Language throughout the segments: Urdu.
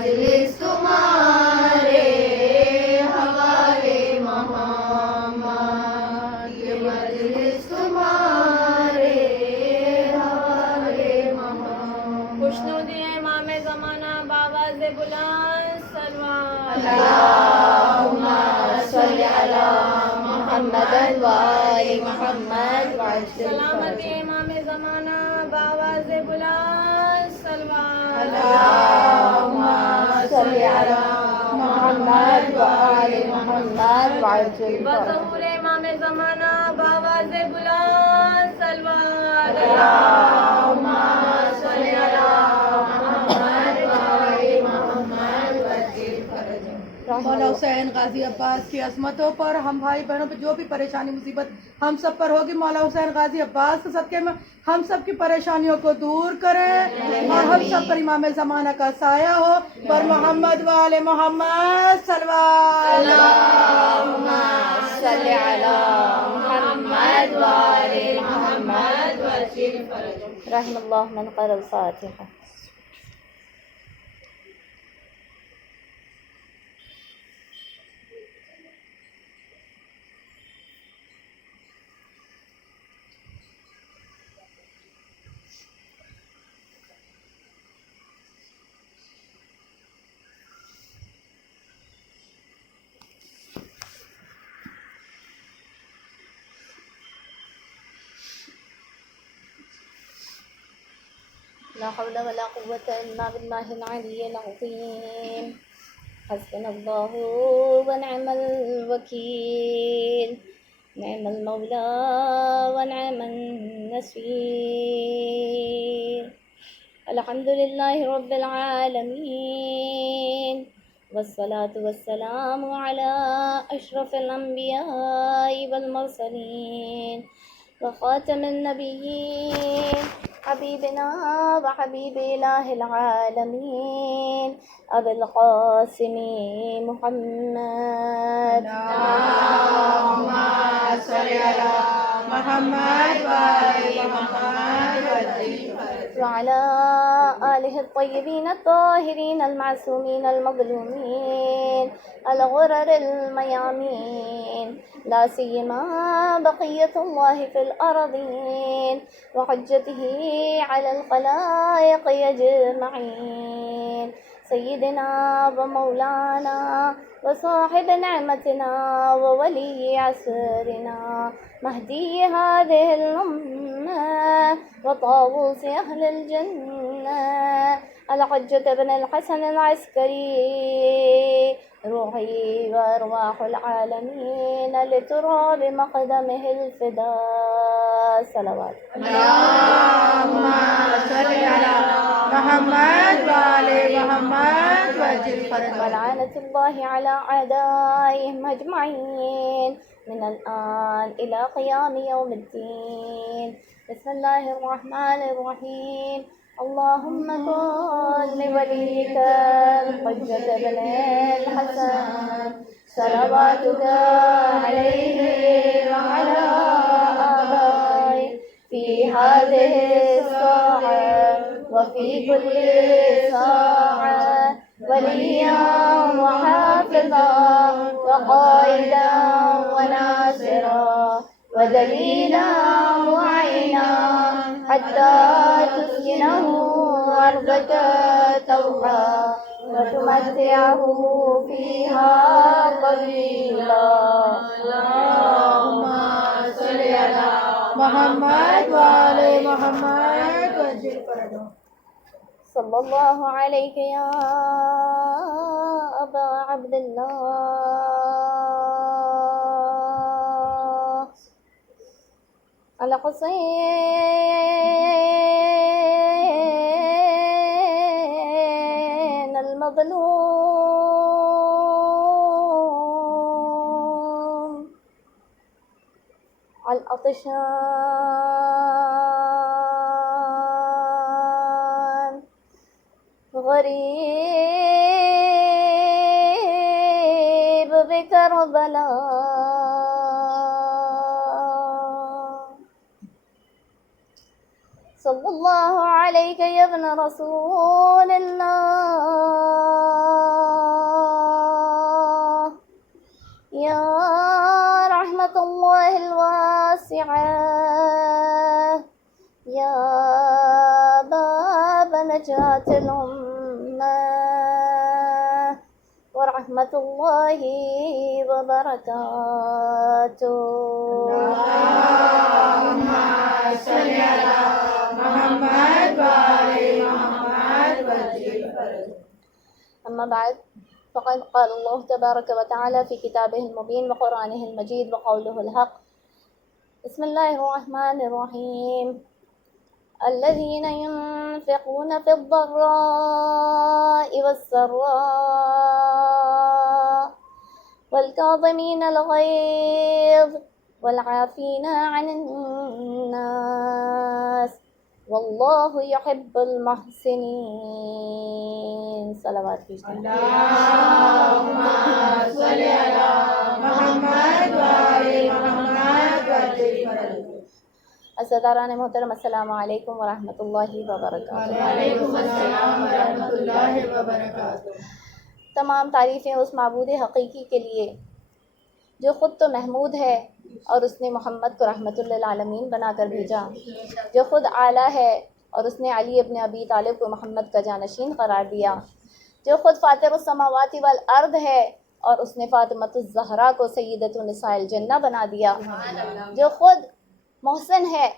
مجلس تمہارے حوالے محمد، یہ مجلس تمہارے حوالے محمد۔ خوشنودی امام زمانہ باواز بلند سلوات۔ اللہم صلی علی محمد وآل محمد وعجل سلامتی امام زمانہ باواز بلند سلوات۔ اللہم صلی علی محمد وآل محمد وعجل بظہور امام زمانہ باواز بلند سلوات۔ اللہم صلی علی محمد وآل محمد وعجل فرجہ۔ مولا حسین غازی عباس کی عظمتوں پر، ہم بھائی بہنوں پہ جو بھی پریشانی مصیبت ہم سب پر ہوگی، مولا حسین غازی عباس کے صدقے میں ہم سب کی پریشانیوں کو دور کریں اور ہم سب پر امام زمانہ کا سایہ ہو۔ پر محمد وآل محمد صلوات۔ اللہم صلی علی محمد وآل محمد وعجل فرجہ۔ رحم اللہ من قرأ الفاتحہ۔ لا حول ولا قوة إلا بالله العلي العظيم۔ حسبنا الله ونعم الوكيل، نعم المولى ونعم النصير۔ الحمد لله رب العالمين، والصلاة والسلام على أشرف الأنبياء والمرسلين وخاتم النبيين، حبيبنا وحبيب إله العالمين أبي القاسم محمد۔ اللہم صلی علی محمد وآل محمد وعجل فرجہ۔ وعلى آله الطيبين الطاهرين المعصومين المظلومين الغرر الميامين، لا سيما بقية الله في الأرضين وحجته على الخلائق أجمعين، سيدنا ومولانا وصاحب نعمتنا وولي عصرنا، مهدي هذه الأمة وطاووس أهل الجنة، الحجة بن الحسن العسكري، روحي وأرواح العالمين لتراب مقدمه الفداء، صلوات۔ اللہم صلی علی محمد وآل محمد وعجل فرجہ۔ ولعنة الله على أعدائهم أجمعين من الآن إلى قيام يوم الدين۔ بسم الله الرحمن الرحيم۔ اللهم كن لوليك الحجة بن الحسن صلواتك عليه وعلى آبائه في هذه الساعة وفي كل ساعة، وليا وحافظا وقائدا وناصرا ودليلا وعينا، حتى تسكنه أرضك طوعا وتمتعه فيها طويلا۔ اللہم صلی علی محمد وآل محمد وعجل فرجہ۔ صلى الله عليك يا أبا عبد الله الحسين المظلوم العطشان، غريب بكربلاء، صلى الله عليك يا ابن رسول الله رحمة الله الواسعة يا باب نجاة الأمة ورحمة الله وبركاته. اللهم صل على محمد وآل محمد وسلم. أما بعد فقد قال الله تبارك وتعالى في كتابه المبين وقرآنه المجيد وقوله الحق. بسم الله الرحمن الرحيم. الذين ينفقون في الضراء والسراء والكاظمين الغيظ والعافين عن الناس والله يحب المحسنين. صلوات کی اللهم صل على محمد وآل محمد وسلم. اساتذہ محترم، السلام علیکم ورحمۃ اللہ وبرکاتہ. وعلیکم السلام ورحمۃ اللہ وبرکاتہ. تمام تعریفیں اس معبود حقیقی کے لیے جو خود تو محمود ہے اور اس نے محمد کو رحمت للعالمین بنا کر بھیجا، جو خود اعلیٰ ہے اور اس نے علی ابن ابی طالب کو محمد کا جانشین قرار دیا، جو خود فاطر السماوات والارض ہے اور اس نے فاطمۃ الزہرا کو سیدۃ نساء الجنہ بنا دیا، جو خود محسن ہے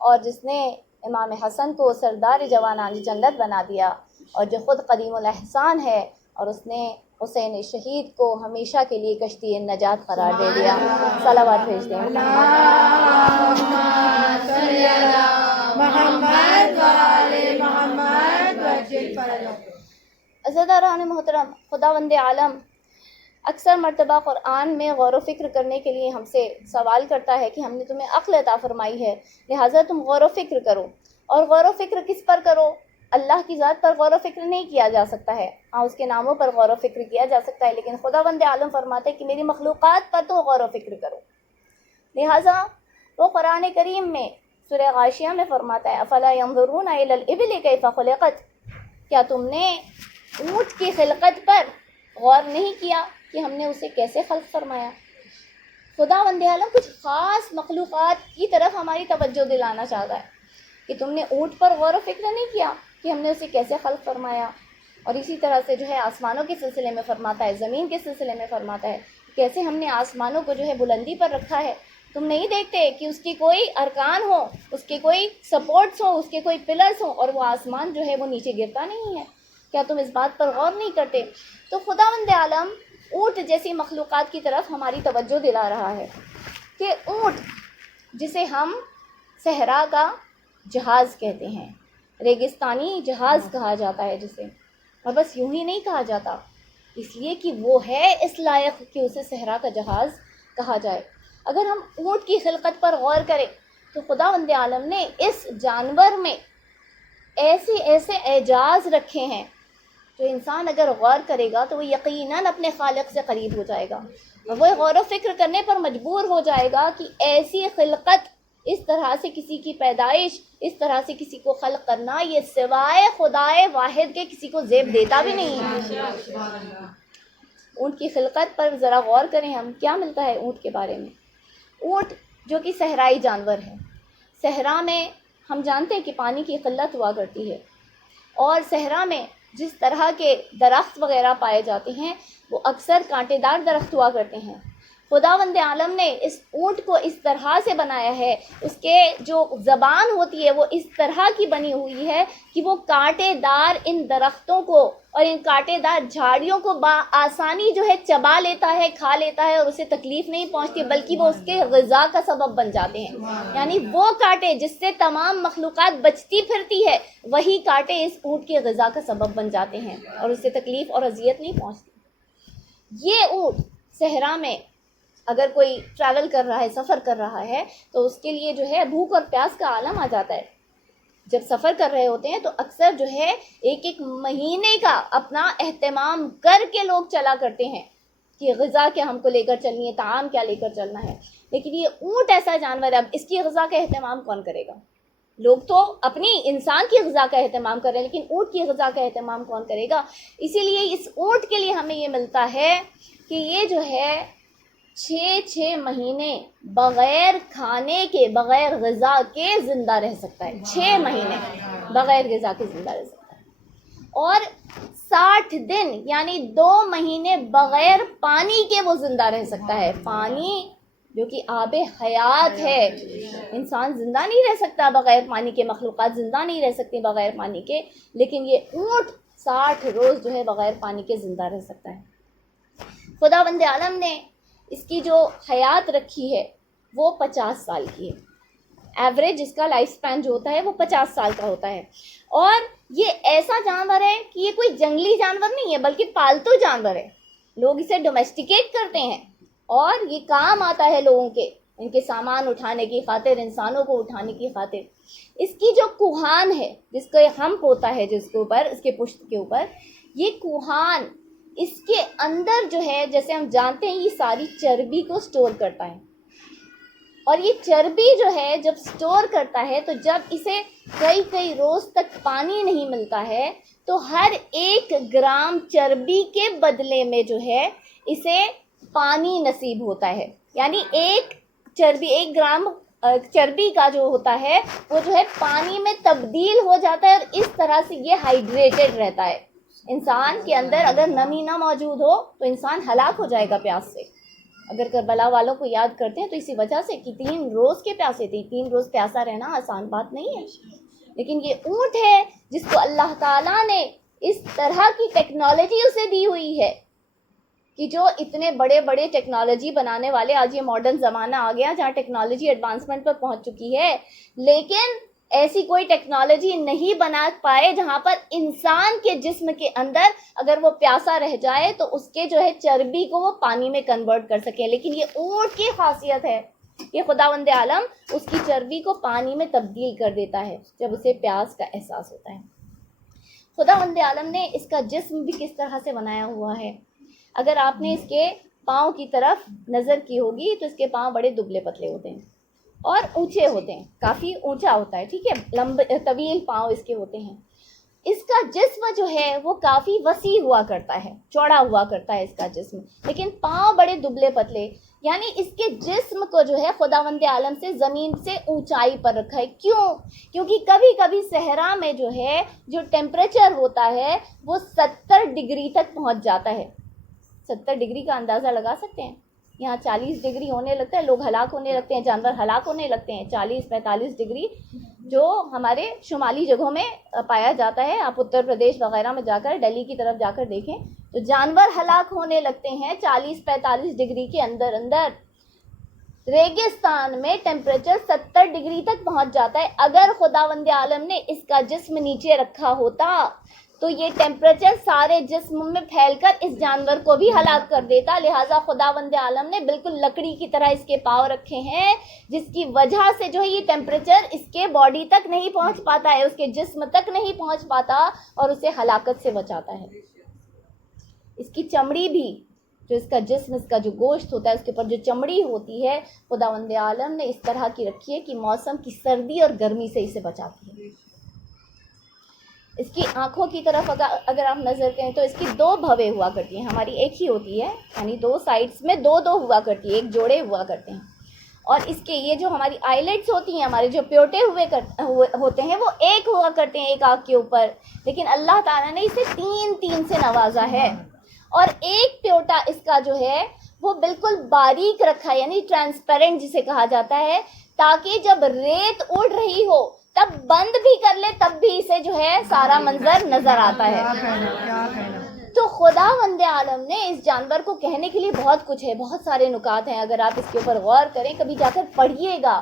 اور جس نے امام حسن کو سردار جوانان جنت بنا دیا، اور جو خود قدیم الاحسان ہے اور اس نے حسین شہید کو ہمیشہ کے لیے کشتی نجات قرار دے دیا. صلوات بھیج دیں. اللهم صل على محمد وآل محمد وسلم. عزیزان محترم، خداوند عالم اکثر مرتبہ قرآن میں غور و فکر کرنے کے لیے ہم سے سوال کرتا ہے کہ ہم نے تمہیں عقل عطا فرمائی ہے، لہٰذا تم غور و فکر کرو. اور غور و فکر کس پر کرو؟ اللہ کی ذات پر غور و فکر نہیں کیا جا سکتا ہے، ہاں اس کے ناموں پر غور و فکر کیا جا سکتا ہے، لیکن خداوند عالم فرماتے ہیں کہ میری مخلوقات پر تو غور و فکر کرو. لہٰذا وہ قرآن کریم میں سورہ غاشیہ میں فرماتا ہے افلا ينظرون الى الابل کیف خلقت. کیا تم نے اونٹ کی خلقت پر غور نہیں کیا کہ ہم نے اسے کیسے خلق فرمایا؟ خداوند عالم کچھ خاص مخلوقات کی طرف ہماری توجہ دلانا چاہتا ہے کہ تم نے اونٹ پر غور و فکر نہیں کیا کہ ہم نے اسے کیسے خلق فرمایا. اور اسی طرح سے جو ہے آسمانوں کے سلسلے میں فرماتا ہے، زمین کے سلسلے میں فرماتا ہے کیسے ہم نے آسمانوں کو جو ہے بلندی پر رکھا ہے. تم نہیں دیکھتے کہ اس کی کوئی ارکان ہو، اس کے کوئی سپورٹس ہوں، اس کے کوئی پلرز ہوں اور وہ آسمان جو ہے وہ نیچے گرتا نہیں ہے؟ کیا تم اس بات پر غور نہیں کرتے؟ تو خداوند عالم اونٹ جیسی مخلوقات کی طرف ہماری توجہ دلا رہا ہے کہ اونٹ جسے ہم صحرا کا جہاز کہتے ہیں، ریگستانی جہاز کہا جاتا ہے جسے، اور بس یوں ہی نہیں کہا جاتا، اس لیے کہ وہ ہے اس لائق کہ اسے صحرا کا جہاز کہا جائے. اگر ہم اونٹ کی خلقت پر غور کریں تو خداوند عالم نے اس جانور میں ایسے اعجاز رکھے ہیں جو انسان اگر غور کرے گا تو وہ یقیناً اپنے خالق سے قریب ہو جائے گا، اور وہ غور و فکر کرنے پر مجبور ہو جائے گا کہ ایسی خلقت، اس طرح سے کسی کی پیدائش، اس طرح سے کسی کو خلق کرنا، یہ سوائے خدائے واحد کے کسی کو زیب دیتا بھی نہیں ہے. اونٹ کی خلقت پر ذرا غور کریں ہم، کیا ملتا ہے اونٹ کے بارے میں؟ اونٹ جو کہ صحرائی جانور ہے، صحرا میں ہم جانتے ہیں کہ پانی کی قلت ہوا کرتی ہے، اور صحرا میں جس طرح کے درخت وغیرہ پائے جاتے ہیں وہ اکثر کانٹے دار درخت ہوا کرتے ہیں. خداوند عالم نے اس اونٹ کو اس طرح سے بنایا ہے، اس کے جو زبان ہوتی ہے وہ اس طرح کی بنی ہوئی ہے کہ وہ کانٹے دار ان درختوں کو اور ان کانٹے دار جھاڑیوں کو آسانی جو ہے چبا لیتا ہے، کھا لیتا ہے، اور اسے تکلیف نہیں پہنچتی بلکہ وہ اس کے غذا کا سبب بن جاتے ہیں. یعنی وہ کانٹے جس سے تمام مخلوقات بچتی پھرتی ہے، وہی کانٹے اس اونٹ کے غذا کا سبب بن جاتے ہیں اور اسے تکلیف اور اذیت نہیں پہنچتی. یہ اونٹ صحرا میں اگر کوئی ٹریول کر رہا ہے، سفر کر رہا ہے، تو اس کے لیے جو ہے بھوک اور پیاس کا عالم آ جاتا ہے. جب سفر کر رہے ہوتے ہیں تو اکثر جو ہے ایک مہینے کا اپنا اہتمام کر کے لوگ چلا کرتے ہیں کہ غذا کیا ہم کو لے کر چلنی ہے، طعام کیا لے کر چلنا ہے. لیکن یہ اونٹ ایسا جانور ہے، اب اس کی غذا کا اہتمام کون کرے گا؟ لوگ تو اپنی انسان کی غذا کا اہتمام کر رہے ہیں، لیکن اونٹ کی غذا کا اہتمام کون کرے گا؟ اسی لیے اس اونٹ کے لیے ہمیں یہ ملتا ہے کہ یہ جو ہے 6 مہینے بغیر کھانے کے، بغیر غذا کے زندہ رہ سکتا ہے. 6 مہینے بغیر غذا کے زندہ رہ سکتا ہے. اور 60 دن یعنی 2 مہینے بغیر پانی کے وہ زندہ رہ سکتا ہے. پانی جو کہ آب حیات ہے، انسان زندہ نہیں رہ سکتا بغیر پانی کے، مخلوقات زندہ نہیں رہ سکتی بغیر پانی کے، لیکن یہ اونٹ 60 روز جو ہے بغیر پانی کے زندہ رہ سکتا ہے. خداوند عالم نے اس کی جو حیات رکھی ہے وہ 50 سال کی ہے. ایوریج اس کا لائف سپین جو ہوتا ہے وہ 50 سال کا ہوتا ہے. اور یہ ایسا جانور ہے کہ یہ کوئی جنگلی جانور نہیں ہے بلکہ پالتو جانور ہے. لوگ اسے ڈومیسٹیکیٹ کرتے ہیں اور یہ کام آتا ہے لوگوں کے، ان کے سامان اٹھانے کی خاطر، انسانوں کو اٹھانے کی خاطر. اس کی جو کوہان ہے، جس کا یہ ہمپ ہوتا ہے جس کے اوپر، اس کے پشت کے اوپر، یہ کوہان اس کے اندر جو ہے، جیسے ہم جانتے ہیں، یہ ساری چربی کو سٹور کرتا ہے. اور یہ چربی جو ہے جب سٹور کرتا ہے تو جب اسے کئی روز تک پانی نہیں ملتا ہے تو ہر 1 گرام چربی کے بدلے میں جو ہے اسے پانی نصیب ہوتا ہے. یعنی 1 گرام چربی کا جو ہوتا ہے وہ جو ہے پانی میں تبدیل ہو جاتا ہے، اور اس طرح سے یہ ہائیڈریٹڈ رہتا ہے. انسان کے اندر اگر نمی نہ موجود ہو تو انسان ہلاک ہو جائے گا پیاس سے. اگر کربلا والوں کو یاد کرتے ہیں تو اسی وجہ سے کہ 3 روز کے پیاسے تھے. 3 روز پیاسا رہنا آسان بات نہیں ہے. لیکن یہ اونٹ ہے جس کو اللہ تعالیٰ نے اس طرح کی ٹیکنالوجی اسے دی ہوئی ہے کہ جو اتنے بڑے بڑے ٹیکنالوجی بنانے والے، آج یہ ماڈرن زمانہ آ گیا جہاں ٹیکنالوجی ایڈوانسمنٹ پر پہنچ چکی ہے، لیکن ایسی کوئی ٹیکنالوجی نہیں بنا پائے جہاں پر انسان کے جسم کے اندر اگر وہ پیاسا رہ جائے تو اس کے جو ہے چربی کو وہ پانی میں کنورٹ کر سکے. لیکن یہ اونٹ کی خاصیت ہے کہ خداوند عالم اس کی چربی کو پانی میں تبدیل کر دیتا ہے جب اسے پیاس کا احساس ہوتا ہے. خداوند عالم نے اس کا جسم بھی کس طرح سے بنایا ہوا ہے. اگر آپ نے اس کے پاؤں کی طرف نظر کی ہوگی تو اس کے پاؤں بڑے دبلے پتلے ہوتے ہیں اور اونچے ہوتے ہیں، کافی اونچا ہوتا ہے، ٹھیک ہے، لمبے طویل پاؤں اس کے ہوتے ہیں. اس کا جسم جو ہے وہ کافی وسیع ہوا کرتا ہے، چوڑا ہوا کرتا ہے اس کا جسم، لیکن پاؤں بڑے دبلے پتلے. یعنی اس کے جسم کو جو ہے خداوند عالم سے زمین سے اونچائی پر رکھا ہے. کیونکہ کبھی کبھی صحرا میں جو ہے جو ٹیمپریچر ہوتا ہے وہ 70 ڈگری تک پہنچ جاتا ہے. 70 ڈگری کا اندازہ لگا سکتے ہیں. یہاں 40 ڈگری ہونے لگتا ہے، لوگ ہلاک ہونے لگتے ہیں، جانور ہلاک ہونے لگتے ہیں. 40-45 ڈگری جو ہمارے شمالی جگہوں میں پایا جاتا ہے. آپ اتر پردیش وغیرہ میں جا کر، دہلی کی طرف جا کر دیکھیں تو جانور ہلاک ہونے لگتے ہیں 40-45 ڈگری کے اندر. ریگستان میں ٹیمپریچر 70 ڈگری تک پہنچ جاتا ہے. اگر خداوند عالم نے اس کا جسم نیچے رکھا ہوتا تو یہ ٹیمپریچر سارے جسم میں پھیل کر اس جانور کو بھی ہلاک کر دیتا. لہٰذا خداوند عالم نے بالکل لکڑی کی طرح اس کے پاؤں رکھے ہیں، جس کی وجہ سے جو ہے یہ ٹیمپریچر اس کے باڈی تک نہیں پہنچ پاتا ہے، اس کے جسم تک نہیں پہنچ پاتا اور اسے ہلاکت سے بچاتا ہے. اس کی چمڑی بھی، جو اس کا جسم، اس کا جو گوشت ہوتا ہے، اس کے اوپر جو چمڑی ہوتی ہے، خداوند عالم نے اس طرح کی رکھی ہے کہ موسم کی سردی اور گرمی سے اسے بچاتی ہے. اس کی آنکھوں کی طرف اگر آپ نظر کریں تو اس کی 2 بھویں ہوا کرتی ہیں. ہماری ایک ہی ہوتی ہے، یعنی 2 سائڈس میں 2 ہوا کرتی ہے، ایک جوڑے ہوا کرتے ہیں. اور اس کے یہ جو ہماری آئیلیٹس ہوتی ہیں، ہمارے جو پیوٹے ہوتے ہیں، وہ ایک ہوا کرتے ہیں ایک آنکھ کے اوپر. لیکن اللہ تعالیٰ نے اسے 3 سے نوازا ہے. اور ایک پیوٹا اس کا جو ہے وہ بالکل باریک رکھا ہے، یعنی ٹرانسپیرنٹ جسے کہا جاتا ہے، تاکہ جب ریت اڑ رہی ہو تب بند بھی کر لے تب بھی اسے جو ہے سارا منظر نظر آتا ہے. تو خداوند عالم نے اس جانور کو کہنے کے لیے بہت کچھ ہے، بہت سارے نکات ہیں. اگر آپ اس کے اوپر غور کریں، کبھی جا کر پڑھیے گا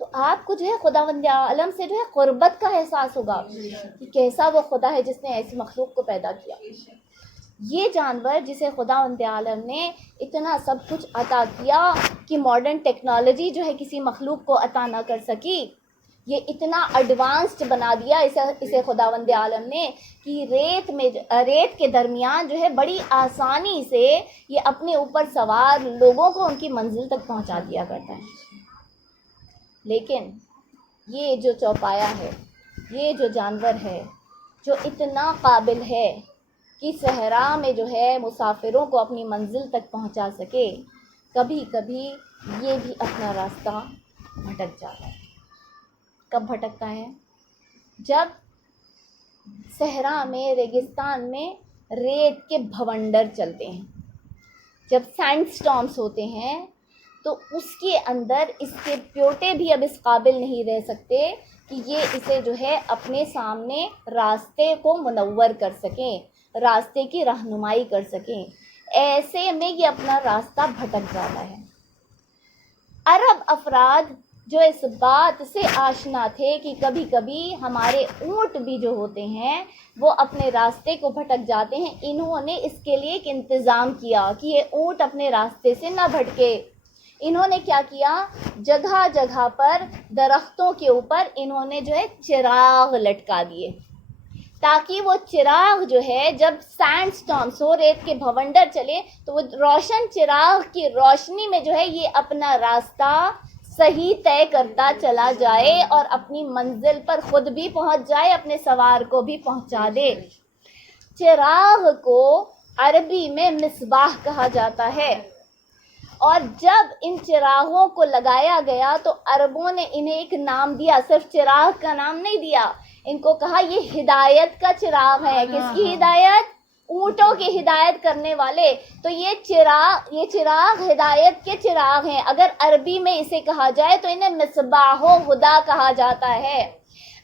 تو آپ کو جو ہے خداوند عالم سے جو ہے قربت کا احساس ہوگا کہ کیسا وہ خدا ہے جس نے ایسی مخلوق کو پیدا کیا. یہ جانور جسے خداوند عالم نے اتنا سب کچھ عطا کیا کہ ماڈرن ٹیکنالوجی جو ہے کسی مخلوق کو عطا نہ کر سکی، یہ اتنا ایڈوانسڈ بنا دیا اسے خداوند عالم نے کہ ریت کے درمیان جو ہے بڑی آسانی سے یہ اپنے اوپر سوار لوگوں کو ان کی منزل تک پہنچا دیا کرتا ہے. لیکن یہ جو چوپایا ہے، یہ جو جانور ہے جو اتنا قابل ہے کہ صحرا میں جو ہے مسافروں کو اپنی منزل تک پہنچا سکے، کبھی کبھی یہ بھی اپنا راستہ بھٹک جاتا ہے. کب بھٹکتا ہے؟ جب صحرا میں، ریگستان میں ریت کے بھونڈر چلتے ہیں، جب سینڈ سٹارمز ہوتے ہیں، تو اس کے اندر اس کے پیوٹے بھی اب اس قابل نہیں رہ سکتے کہ یہ اسے جو ہے اپنے سامنے راستے کو منور کر سکیں، راستے کی رہنمائی کر سکیں. ایسے میں یہ اپنا راستہ بھٹک جاتا ہے. عرب افراد جو اس بات سے آشنا تھے کہ کبھی کبھی ہمارے اونٹ بھی جو ہوتے ہیں وہ اپنے راستے کو بھٹک جاتے ہیں، انہوں نے اس کے لیے ایک انتظام کیا کہ یہ اونٹ اپنے راستے سے نہ بھٹکے. انہوں نے کیا کیا؟ جگہ جگہ پر درختوں کے اوپر انہوں نے جو ہے چراغ لٹکا دیے، تاکہ وہ چراغ جو ہے جب سینڈ سٹارمز ہو، ریت کے بھونڈر چلے، تو وہ روشن چراغ کی روشنی میں جو ہے یہ اپنا راستہ صحیح طے کرتا چلا جائے اور اپنی منزل پر خود بھی پہنچ جائے، اپنے سوار کو بھی پہنچا دے. چراغ کو عربی میں مصباح کہا جاتا ہے، اور جب ان چراغوں کو لگایا گیا تو عربوں نے انہیں ایک نام دیا. صرف چراغ کا نام نہیں دیا، ان کو کہا یہ ہدایت کا چراغ ہے. کس کی ہدایت؟ اونٹوں کی ہدایت کرنے والے. تو یہ چراغ ہدایت کے چراغ ہیں. اگر عربی میں اسے کہا جائے تو انہیں مصباح و ہدا کہا جاتا ہے.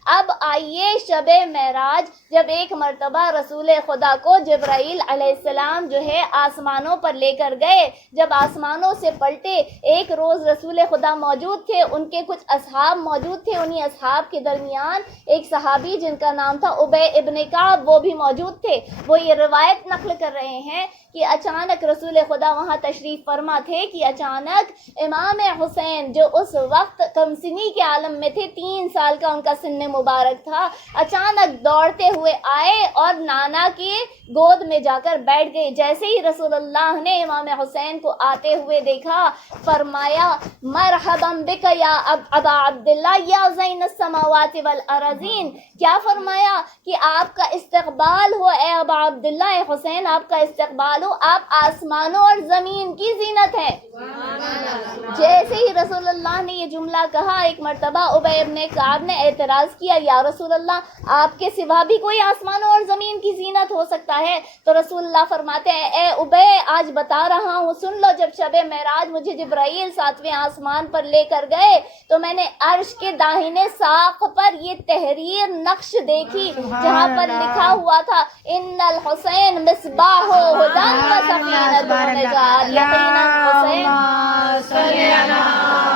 اب آئیے شب معراج، جب ایک مرتبہ رسول خدا کو جبرائیل علیہ السلام جو ہے آسمانوں پر لے کر گئے، جب آسمانوں سے پلٹے، ایک روز رسول خدا موجود تھے، ان کے کچھ اصحاب موجود تھے، انہی اصحاب کے درمیان ایک صحابی جن کا نام تھا ابی ابن کعب، وہ بھی موجود تھے. وہ یہ روایت نقل کر رہے ہیں کہ اچانک رسول خدا وہاں تشریف فرما تھے کہ اچانک امام حسین جو اس وقت کمسنی کے عالم میں تھے، 3 سال کا ان کا سن مبارک تھا، اچانک دوڑتے ہوئے آئے اور نانا کی گود میں جا کر بیٹھ گئے. جیسے ہی رسول اللہ نے امام حسین کو آتے ہوئے دیکھا، فرمایا مرحبا بک یا ابا عبداللہ یا زین السماوات والارضین. کیا فرمایا؟ کہ آپ کا استقبال ہو اے ابا عبداللہ، اے حسین آپ کا استقبال ہو، آپ آسمانوں اور زمین کی زینت ہیں. جیسے ہی رسول اللہ نے یہ جملہ کہا، ایک مرتبہ ابی ابن کعب نے اعتراض کیا، یا رسول اللہ آپ کے سوا بھی کوئی آسمانوں اور زمین کی زینت ہو سکتا ہے؟ تو رسول اللہ فرماتے ہیں اے ابی، آج بتا رہا ہوں سن لو. جب شب معراج مجھے جبرائیل 7ویں آسمان پر لے کر گئے تو میں نے عرش کے داہنے ساق پر یہ تحریر نقش دیکھی جہاں پر لکھا ہوا تھا ان الحسین مصباح ہدی و سفینۃ نجات. یقیناً حسین صلی علی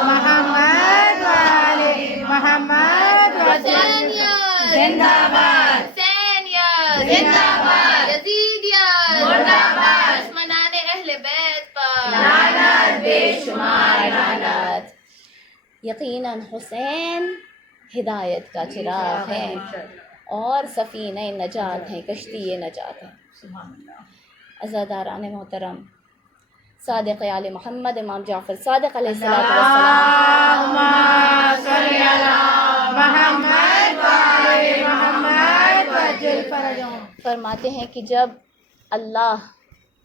محمد و آل محمد حسینیت زندہ باد، حسینیت زندہ باد، یزیدیت مردہ باد، دشمنان اہل بیت پر لعنت بے شمار لعنت. یقیناً حسین ہدایت کا چراغ ہے اور سفینہ نجات ہے، کشتی نجات ہے. عزاداران محترم، صادق آل محمد امام جعفر صادق علیہ السلام اللہم صلی علی محمد و آل محمد وعجل فرجہم. فرماتے ہیں کہ جب اللہ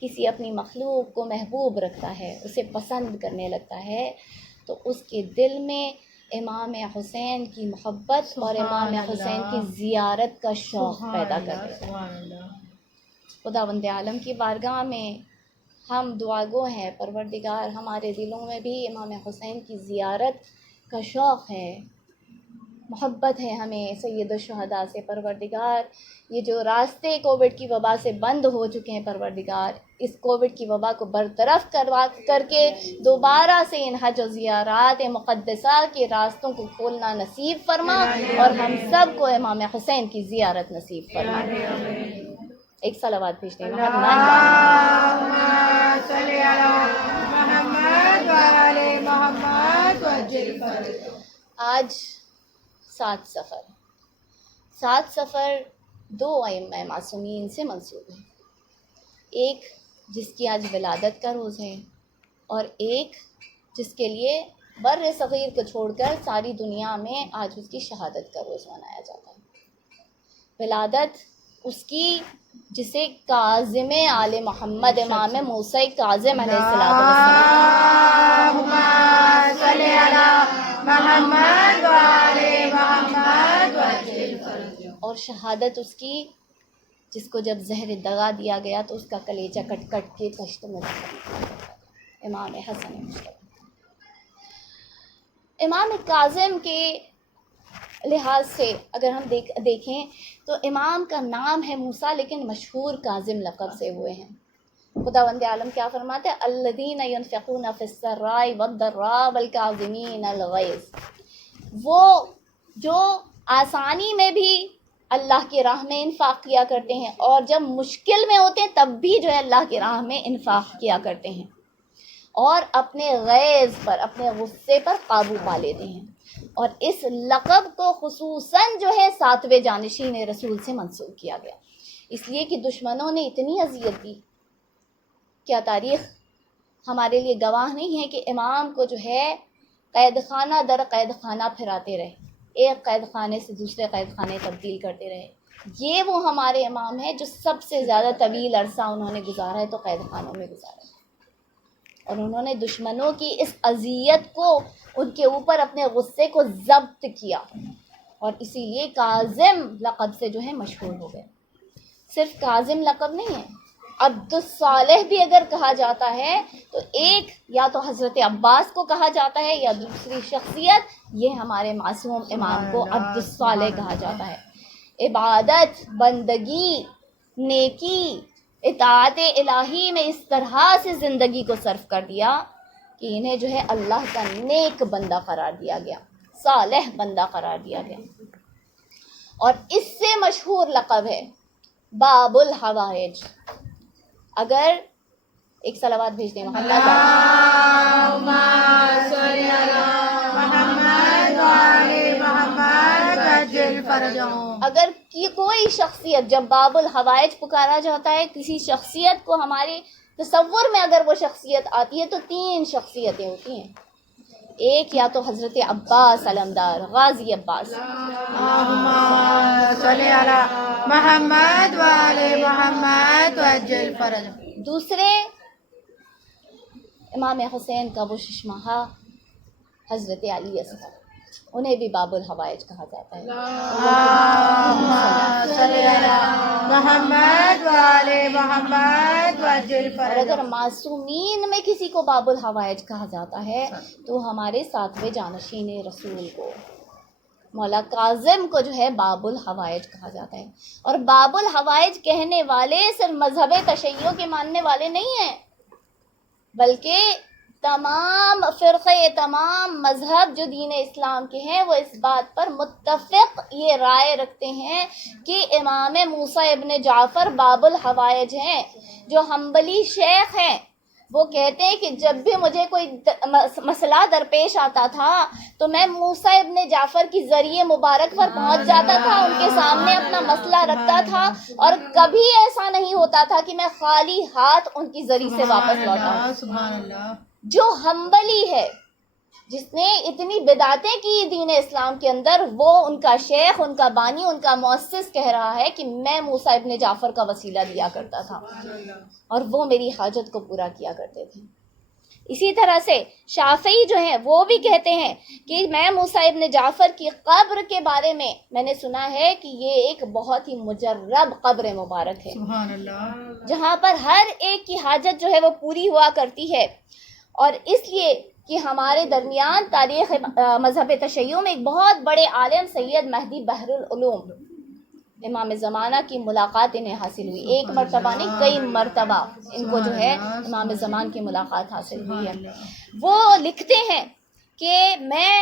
کسی اپنی مخلوق کو محبوب رکھتا ہے، اسے پسند کرنے لگتا ہے، تو اس کے دل میں امام حسین کی محبت اور امام حسین کی زیارت کا شوق پیدا کر دیتا ہے. خداوند عالم کی بارگاہ میں ہم دعا گو ہیں، پروردگار ہمارے دلوں میں بھی امام حسین کی زیارت کا شوق ہے، محبت ہے ہمیں سید الشہداء سے. پروردگار یہ جو راستے کووڈ کی وبا سے بند ہو چکے ہیں، پروردگار اس کووڈ کی وبا کو برطرف کر کے دوبارہ سے ان حج و زیارات مقدسہ کے راستوں کو کھولنا نصیب فرما اور ہم سب کو امام حسین کی زیارت نصیب فرما. ایک صلوات بھیج دیں اللہم صلی علی محمد و آل محمد وعجل فرجہم. آج 7 سفر 2 ائمہ معصومین سے منسوب ہے. ایک جس کی آج ولادت کا روز ہے اور ایک جس کے لیے بر صغیر کو چھوڑ کر ساری دنیا میں آج اس کی شہادت کا روز منایا جاتا ہے. ولادت اس کی جسے کاظم آل محمد امام موسیٰ کاظم علیہ السلام اللهم صل على محمد وعلى محمد وعجل فرجه. اور شہادت اس کی جس کو جب زہر دغا دیا گیا تو اس کا کلیجہ کٹ کٹ کے تشت میں رکھا، امام حسن مصطفیٰ. امام کاظم کے لحاظ سے اگر ہم دیکھیں تو امام کا نام ہے موسیٰ لیکن مشہور کاظم لقب سے ہوئے ہیں. خداوند عالم کیا فرماتے ہیں؟ الذین ینفقون فی السراء والضراء والکاظمین الغیظ. وہ جو آسانی میں بھی اللہ کی راہ میں انفاق کیا کرتے ہیں اور جب مشکل میں ہوتے ہیں تب بھی جو ہے اللہ کی راہ میں انفاق کیا کرتے ہیں اور اپنے غیظ پر، اپنے غصے پر قابو پا لیتے ہیں. اور اس لقب کو خصوصاً جو ہے 7ویں جانشین رسول سے منسوب کیا گیا، اس لیے کہ دشمنوں نے اتنی اذیت دی. کیا تاریخ ہمارے لیے گواہ نہیں ہے کہ امام کو جو ہے قید خانہ در قید خانہ پھراتے رہے، ایک قید خانے سے دوسرے قید خانے تبدیل کرتے رہے. یہ وہ ہمارے امام ہیں جو سب سے زیادہ طویل عرصہ انہوں نے گزارا ہے تو قید خانوں میں گزارا ہے، اور انہوں نے دشمنوں کی اس اذیت کو، ان کے اوپر اپنے غصے کو ضبط کیا اور اسی لیے کاظم لقب سے جو ہے مشہور ہو گئے. صرف کاظم لقب نہیں ہے، عبد الصالح بھی اگر کہا جاتا ہے تو ایک یا تو حضرت عباس کو کہا جاتا ہے یا دوسری شخصیت یہ ہمارے معصوم امام کو عبد الصالح کہا جاتا ہے. عبادت، بندگی، نیکی، اطاعت الہی میں اس طرح سے زندگی کو صرف کر دیا کہ انہیں جو ہے اللہ کا نیک بندہ قرار دیا گیا، صالح بندہ قرار دیا گیا. اور اس سے مشہور لقب ہے باب الحوائج. اگر ایک صلوات بھیج دیں محمد اللهم صل على محمد وعلى محمد وعجل فرجه. اگر کوئی شخصیت جب باب الحوائج پکارا جاتا ہے، کسی شخصیت کو ہمارے تصور میں اگر وہ شخصیت آتی ہے تو 3 شخصیتیں ہوتی ہیں. ایک یا تو حضرت عباس علمدار، غازی عباس، اللهم صل على محمد وعلى محمد وعجل فرجه. دوسرے امام حسین کا وہ ششماہا حضرت علی اصغر، انہیں بھی باب الحوائج کہا جاتا ہے. اللهم صل على محمد وعلى محمد وعجل اور فرجه. اگر معصومین میں کسی کو باب الحوائج کہا جاتا ہے تو ہمارے 7ویں جانشین رسول کو، مولا کاظم کو جو ہے باب الحوائج کہا جاتا ہے. اور باب الحوائج کہنے والے صرف مذہب تشیع کے ماننے والے نہیں ہیں، بلکہ تمام فرقے، تمام مذہب جو دین اسلام کے ہیں وہ اس بات پر متفق یہ رائے رکھتے ہیں کہ امام موسیٰ ابن جعفر باب الحوائج ہیں. جو حنبلی شیخ ہیں وہ کہتے ہیں کہ جب بھی مجھے کوئی مسئلہ درپیش آتا تھا تو میں موسیٰ ابن جعفر کی ذریعے مبارک پر پہنچ جاتا تھا، ان کے سامنے اپنا مسئلہ رکھتا تھا اور کبھی ایسا نہیں ہوتا تھا کہ میں خالی ہاتھ ان کی ذریعے سے واپس لوٹا ہوں. سبحان اللہ. جو حنبلی ہے، جس نے اتنی بدعتیں کی دین اسلام کے اندر، وہ ان کا شیخ، ان کا بانی، ان کا مؤسس کہہ رہا ہے کہ میں موسیٰ ابن جعفر کا وسیلہ دیا کرتا تھا اور وہ میری حاجت کو پورا کیا کرتے تھے. اسی طرح سے شافعی جو ہیں وہ بھی کہتے ہیں کہ میں موسیٰ ابن جعفر کی قبر کے بارے میں نے سنا ہے کہ یہ ایک بہت ہی مجرب قبر مبارک ہے، سبحان اللہ. جہاں پر ہر ایک کی حاجت جو ہے وہ پوری ہوا کرتی ہے. اور اس لیے کہ ہمارے درمیان تاریخ مذہب تشیع میں ایک بہت بڑے عالم سید مہدی بحر العلوم امام زمانہ کی ملاقات انہیں حاصل ہوئی. ایک مرتبہ نہیں، کئی مرتبہ ان کو جو ہے امام زمان کی ملاقات حاصل ہوئی ہے. وہ لکھتے ہیں کہ میں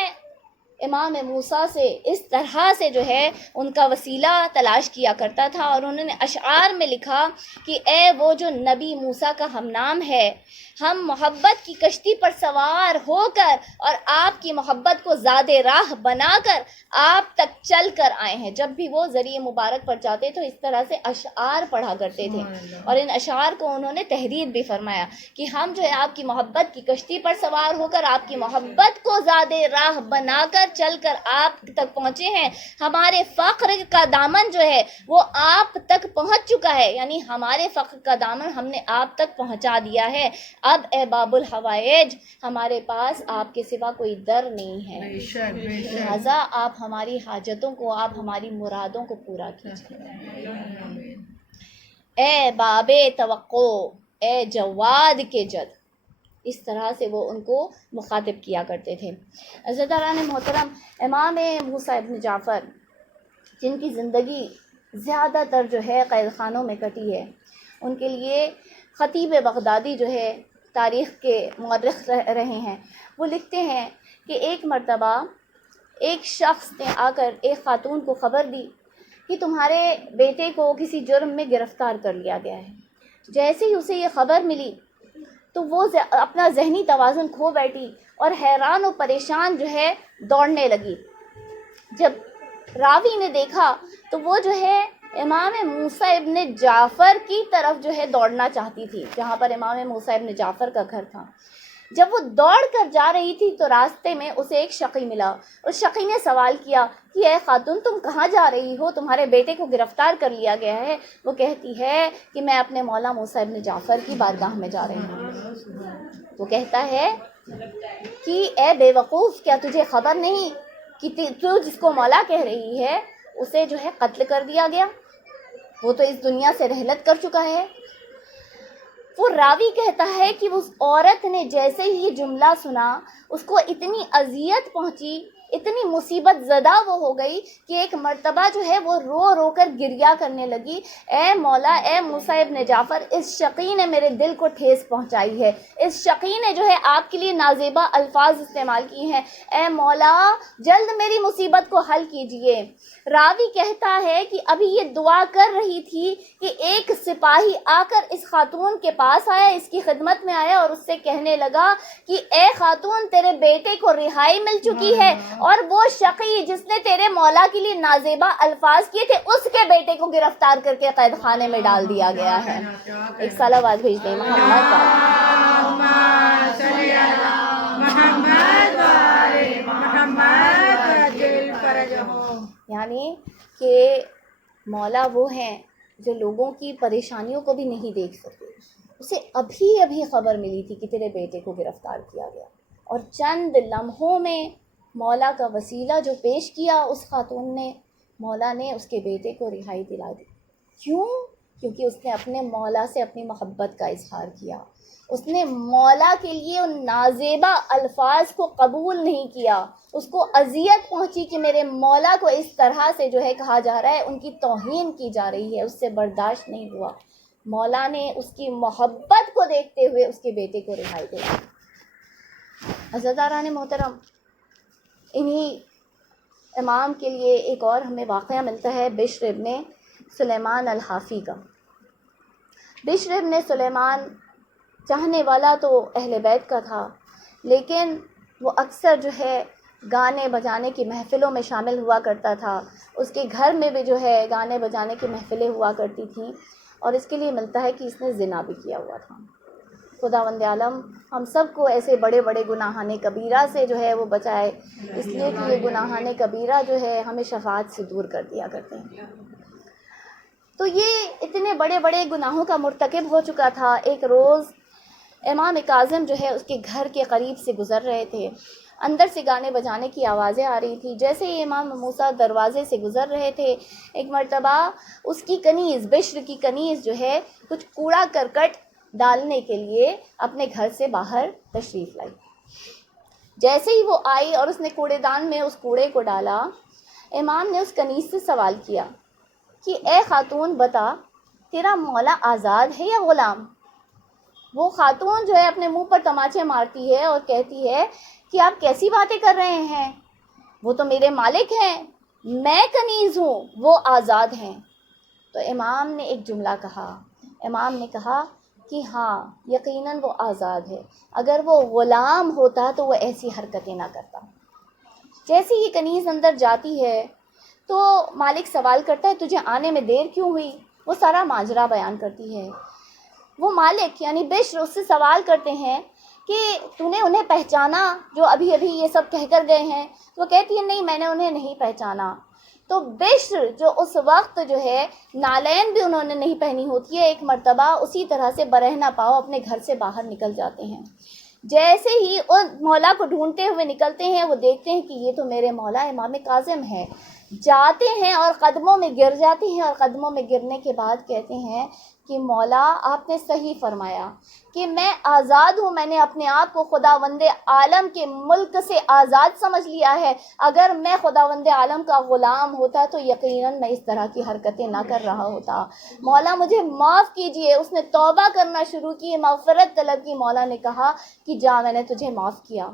امام موسیٰ سے اس طرح سے جو ہے ان کا وسیلہ تلاش کیا کرتا تھا، اور انہوں نے اشعار میں لکھا کہ اے وہ جو نبی موسیٰ کا ہم نام ہے، ہم محبت کی کشتی پر سوار ہو کر اور آپ کی محبت کو زاد راہ بنا کر آپ تک چل کر آئے ہیں. جب بھی وہ ذریعے مبارک پر جاتے تو اس طرح سے اشعار پڑھا کرتے تھے، اور ان اشعار کو انہوں نے تحریر بھی فرمایا کہ ہم جو ہے آپ کی محبت کی کشتی پر سوار ہو کر آپ کی محبت کو زاد راہ بنا کر چل کر آپ تک پہنچے ہیں. ہمارے فقر کا دامن جو ہے وہ آپ تک پہنچ چکا ہے، یعنی ہمارے فقر کا دامن ہم نے آپ تک پہنچا دیا ہے. اب اے باب الحوائج، ہمارے پاس آپ کے سوا کوئی در نہیں ہے، لہٰذا آپ ہماری حاجتوں کو، آپ ہماری مرادوں کو پورا کیجیے. اے باب توقع، اے جواد کے جد، اس طرح سے وہ ان کو مخاطب کیا کرتے تھے. عزیزان محترم، امام موسیٰ ابن جعفر جن کی زندگی زیادہ تر جو ہے قید خانوں میں کٹی ہے، ان کے لیے خطیب بغدادی جو ہے تاریخ کے مورخ رہے ہیں. وہ لکھتے ہیں کہ ایک مرتبہ ایک شخص نے آ کر ایک خاتون کو خبر دی کہ تمہارے بیٹے کو کسی جرم میں گرفتار کر لیا گیا ہے. جیسے ہی اسے یہ خبر ملی تو وہ اپنا ذہنی توازن کھو بیٹھی اور حیران و پریشان جو ہے دوڑنے لگی. جب راوی نے دیکھا تو وہ جو ہے امام موسیٰ ابن جعفر کی طرف جو ہے دوڑنا چاہتی تھی، جہاں پر امام موسیٰ ابن جعفر کا گھر تھا. جب وہ دوڑ کر جا رہی تھی تو راستے میں اسے ایک شقی ملا. اس شقی نے سوال کیا کہ اے خاتون، تم کہاں جا رہی ہو؟ تمہارے بیٹے کو گرفتار کر لیا گیا ہے. وہ کہتی ہے کہ میں اپنے مولا موسیٰ ابن جعفر کی بارگاہ میں جا رہی ہوں. وہ کہتا ہے کہ اے بے وقوف، کیا تجھے خبر نہیں کہ تو جس کو مولا کہہ رہی ہے اسے جو ہے قتل کر دیا گیا، وہ تو اس دنیا سے رحلت کر چکا ہے. وہ راوی کہتا ہے کہ اس عورت نے جیسے ہی یہ جملہ سنا اس کو اتنی اذیت پہنچی، اتنی مصیبت زدہ وہ ہو گئی کہ ایک مرتبہ جو ہے وہ رو رو کر گریہ کرنے لگی. اے مولا، اے موسیٰ ابن جعفر، اس شقی نے میرے دل کو ٹھیس پہنچائی ہے، اس شقی نے جو ہے آپ کے لیے نازیبا الفاظ استعمال کی ہیں. اے مولا، جلد میری مصیبت کو حل کیجئے. راوی کہتا ہے کہ ابھی یہ دعا کر رہی تھی کہ ایک سپاہی آ کر اس خاتون کے پاس آیا، اس کی خدمت میں آیا اور اس سے کہنے لگا کہ اے خاتون، تیرے بیٹے کو رہائی مل چکی ہے، اور وہ شقی جس نے تیرے مولا کے لیے نازیبا الفاظ کیے تھے اس کے بیٹے کو گرفتار کر کے قید خانے میں ڈال دیا گیا ہے. ایک صلوات بھیج دیں محمد یعنی کہ مولا وہ ہیں جو لوگوں کی پریشانیوں کو بھی نہیں دیکھ سکتے. اسے ابھی خبر ملی تھی کہ تیرے بیٹے کو گرفتار کیا گیا، اور چند لمحوں میں مولا کا وسیلہ جو پیش کیا اس خاتون نے، مولا نے اس کے بیٹے کو رہائی دلا دی. کیوں؟ کیونکہ اس نے اپنے مولا سے اپنی محبت کا اظہار کیا. اس نے مولا کے لیے ان نازیبا الفاظ کو قبول نہیں کیا. اس کو اذیت پہنچی کہ میرے مولا کو اس طرح سے جو ہے کہا جا رہا ہے، ان کی توہین کی جا رہی ہے. اس سے برداشت نہیں ہوا. مولا نے اس کی محبت کو دیکھتے ہوئے اس کے بیٹے کو رہائی دلا. عزیزان محترم، انہی امام کے لیے ایک اور ہمیں واقعہ ملتا ہے بشر ابن سلیمان الحافی کا. بشر ابن سلیمان چاہنے والا تو اہل بیت کا تھا، لیکن وہ اکثر جو ہے گانے بجانے کی محفلوں میں شامل ہوا کرتا تھا. اس کے گھر میں بھی جو ہے گانے بجانے کی محفلیں ہوا کرتی تھیں، اور اس کے لیے ملتا ہے کہ اس نے زنا بھی کیا ہوا تھا. خداوند عالم ہم سب کو ایسے بڑے بڑے گناہان کبیرہ سے جو ہے وہ بچائے، اس لیے کہ یہ گناہان کبیرہ جو ہے ہمیں شفاعت سے دور کر دیا کرتے ہیں. تو یہ اتنے بڑے بڑے گناہوں کا مرتکب ہو چکا تھا. ایک روز امام کاظم جو ہے اس کے گھر کے قریب سے گزر رہے تھے. اندر سے گانے بجانے کی آوازیں آ رہی تھی. جیسے ہی امام موسیٰ دروازے سے گزر رہے تھے، ایک مرتبہ اس کی کنیز، بشر کی کنیز جو ہے کچھ کوڑا کرکٹ ڈالنے کے لیے اپنے گھر سے باہر تشریف لائی. جیسے ہی وہ آئی اور اس نے کوڑے دان میں اس کوڑے کو ڈالا، امام نے اس کنیز سے سوال کیا کہ اے خاتون، بتا تیرا مولا آزاد ہے یا غلام؟ وہ خاتون جو ہے اپنے منہ پر تماچے مارتی ہے اور کہتی ہے کہ آپ کیسی باتیں کر رہے ہیں، وہ تو میرے مالک ہیں، میں کنیز ہوں، وہ آزاد ہیں. تو امام نے ایک جملہ کہا. امام نے کہا کہ ہاں یقیناً وہ آزاد ہے، اگر وہ غلام ہوتا تو وہ ایسی حرکتیں نہ کرتا. جیسے ہی کنیز اندر جاتی ہے تو مالک سوال کرتا ہے تجھے آنے میں دیر کیوں ہوئی؟ وہ سارا ماجرا بیان کرتی ہے. وہ مالک یعنی بشر اس سے سوال کرتے ہیں کہ تو نے انہیں پہچانا جو ابھی ابھی یہ سب کہہ کر گئے ہیں؟ تو وہ کہتی ہے نہیں، میں نے انہیں نہیں پہچانا. تو بشر جو اس وقت جو ہے نالین بھی انہوں نے نہیں پہنی ہوتی ہے، ایک مرتبہ اسی طرح سے برہنہ پاؤ اپنے گھر سے باہر نکل جاتے ہیں. جیسے ہی ان مولا کو ڈھونڈتے ہوئے نکلتے ہیں، وہ دیکھتے ہیں کہ یہ تو میرے مولا امام کاظم ہے. جاتے ہیں اور قدموں میں گر جاتے ہیں، اور قدموں میں گرنے کے بعد کہتے ہیں کہ مولا آپ نے صحیح فرمایا کہ میں آزاد ہوں، میں نے اپنے آپ کو خداوند عالم کے ملک سے آزاد سمجھ لیا ہے. اگر میں خداوند عالم کا غلام ہوتا تو یقیناً میں اس طرح کی حرکتیں نہ کر رہا ہوتا. مولا مجھے معاف کیجئے. اس نے توبہ کرنا شروع کی، مغفرت طلب کی. مولا نے کہا کہ جا، میں نے تجھے معاف کیا.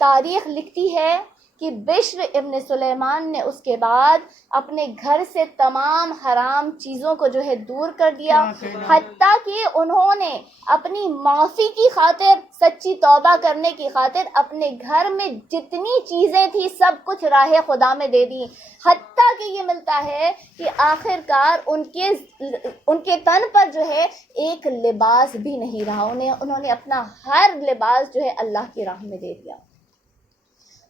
تاریخ لکھتی ہے کہ بشر ابن سلیمان نے اس کے بعد اپنے گھر سے تمام حرام چیزوں کو جو ہے دور کر دیا، حتیٰ کہ انہوں نے اپنی معافی کی خاطر، سچی توبہ کرنے کی خاطر اپنے گھر میں جتنی چیزیں تھیں سب کچھ راہ خدا میں دے دی. حتیٰ کہ یہ ملتا ہے کہ آخر کار ان کے تن پر جو ہے ایک لباس بھی نہیں رہا. انہوں نے اپنا ہر لباس جو ہے اللہ کی راہ میں دے دیا.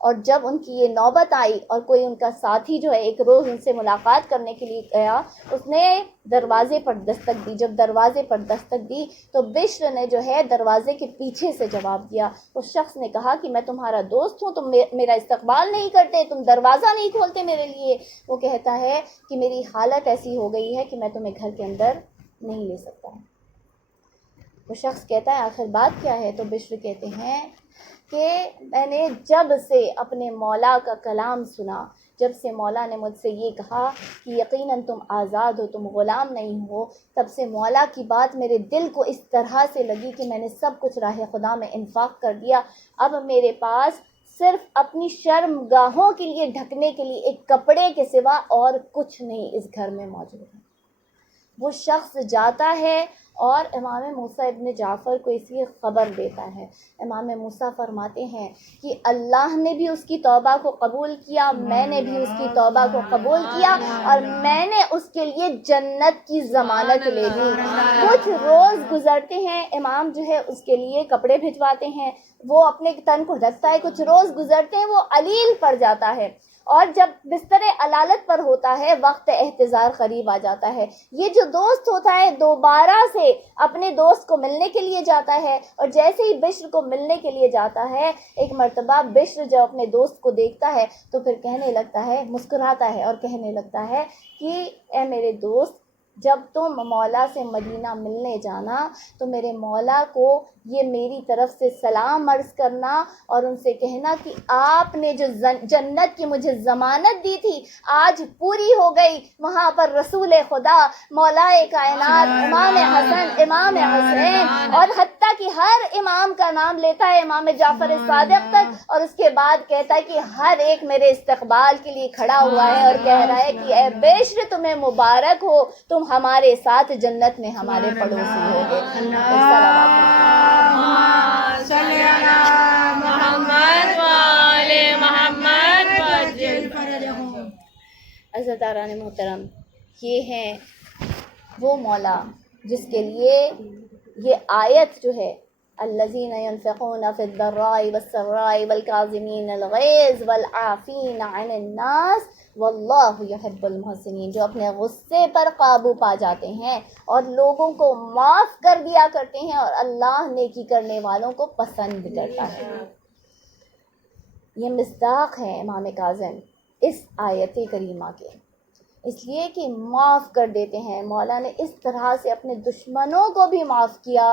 اور جب ان کی یہ نوبت آئی اور کوئی ان کا ساتھی جو ہے ایک روز ان سے ملاقات کرنے کے لیے گیا، اس نے دروازے پر دستک دی. جب دروازے پر دستک دی تو بشر نے جو ہے دروازے کے پیچھے سے جواب دیا. اس شخص نے کہا کہ میں تمہارا دوست ہوں، تم میرا استقبال نہیں کرتے، تم دروازہ نہیں کھولتے میرے لیے. وہ کہتا ہے کہ میری حالت ایسی ہو گئی ہے کہ میں تمہیں گھر کے اندر نہیں لے سکتا. وہ شخص کہتا ہے آخر بات کیا ہے؟ تو بشر کہتے ہیں کہ میں نے جب سے اپنے مولا کا کلام سنا، جب سے مولا نے مجھ سے یہ کہا کہ یقیناً تم آزاد ہو، تم غلام نہیں ہو، تب سے مولا کی بات میرے دل کو اس طرح سے لگی کہ میں نے سب کچھ راہ خدا میں انفاق کر دیا. اب میرے پاس صرف اپنی شرم گاہوں کے لیے ڈھکنے کے لیے ایک کپڑے کے سوا اور کچھ نہیں اس گھر میں موجود ہے. وہ شخص جاتا ہے اور امام موسیٰ ابن جعفر کو اس کی خبر دیتا ہے. امام موسیٰ فرماتے ہیں کہ اللہ نے بھی اس کی توبہ کو قبول کیا، میں نے بھی اس کی توبہ کو قبول کیا، اور میں نے اس کے لیے جنت کی ضمانت لے لی. کچھ روز گزرتے ہیں، امام جو ہے اس کے لیے کپڑے بھجواتے ہیں، وہ اپنے تن کو ڈھکتا ہے. کچھ روز گزرتے ہیں، وہ علیل پڑ جاتا ہے، اور جب بستر علالت پر ہوتا ہے وقت احتضار قریب آ جاتا ہے. یہ جو دوست ہوتا ہے دوبارہ سے اپنے دوست کو ملنے کے لیے جاتا ہے، اور جیسے ہی بشر کو ملنے کے لیے جاتا ہے، ایک مرتبہ بشر جب اپنے دوست کو دیکھتا ہے تو پھر کہنے لگتا ہے، مسکراتا ہے اور کہنے لگتا ہے کہ اے میرے دوست، جب تم مولا سے مدینہ ملنے جانا تو میرے مولا کو یہ میری طرف سے سلام عرض کرنا، اور ان سے کہنا کہ آپ نے جو جنت کی مجھے ضمانت دی تھی آج پوری ہو گئی. وہاں پر رسول خدا، مولا کائنات، امام حسن، امام حسین، اور حتیٰ کہ ہر امام کا نام لیتا ہے امام جعفر صادق تک، اور اس کے بعد کہتا ہے کہ ہر ایک میرے استقبال کے لیے کھڑا ہوا ہے اور کہہ رہا ہے کہ اے بشر تمہیں مبارک ہو، تم ہمارے ساتھ جنت میں ہمارے پڑوسی ہوگے. صلی اللہ محمد وآل محمد وعجل فرجہم. عزتداران محترم، یہ ہیں وہ مولا جس کے لیے یہ آیت جو ہے الذین ينفقون فی الضراء والسراء والکاظمین الغیظ والعافین عن الناس واللہ یحب المحسنین، جو اپنے غصے پر قابو پا جاتے ہیں اور لوگوں کو معاف کر دیا کرتے ہیں، اور اللہ نیکی کرنے والوں کو پسند کرتا ہے. یہ مصداق ہے امام کاظم اس آیت کریمہ کے، اس لیے کہ معاف کر دیتے ہیں. مولا نے اس طرح سے اپنے دشمنوں کو بھی معاف کیا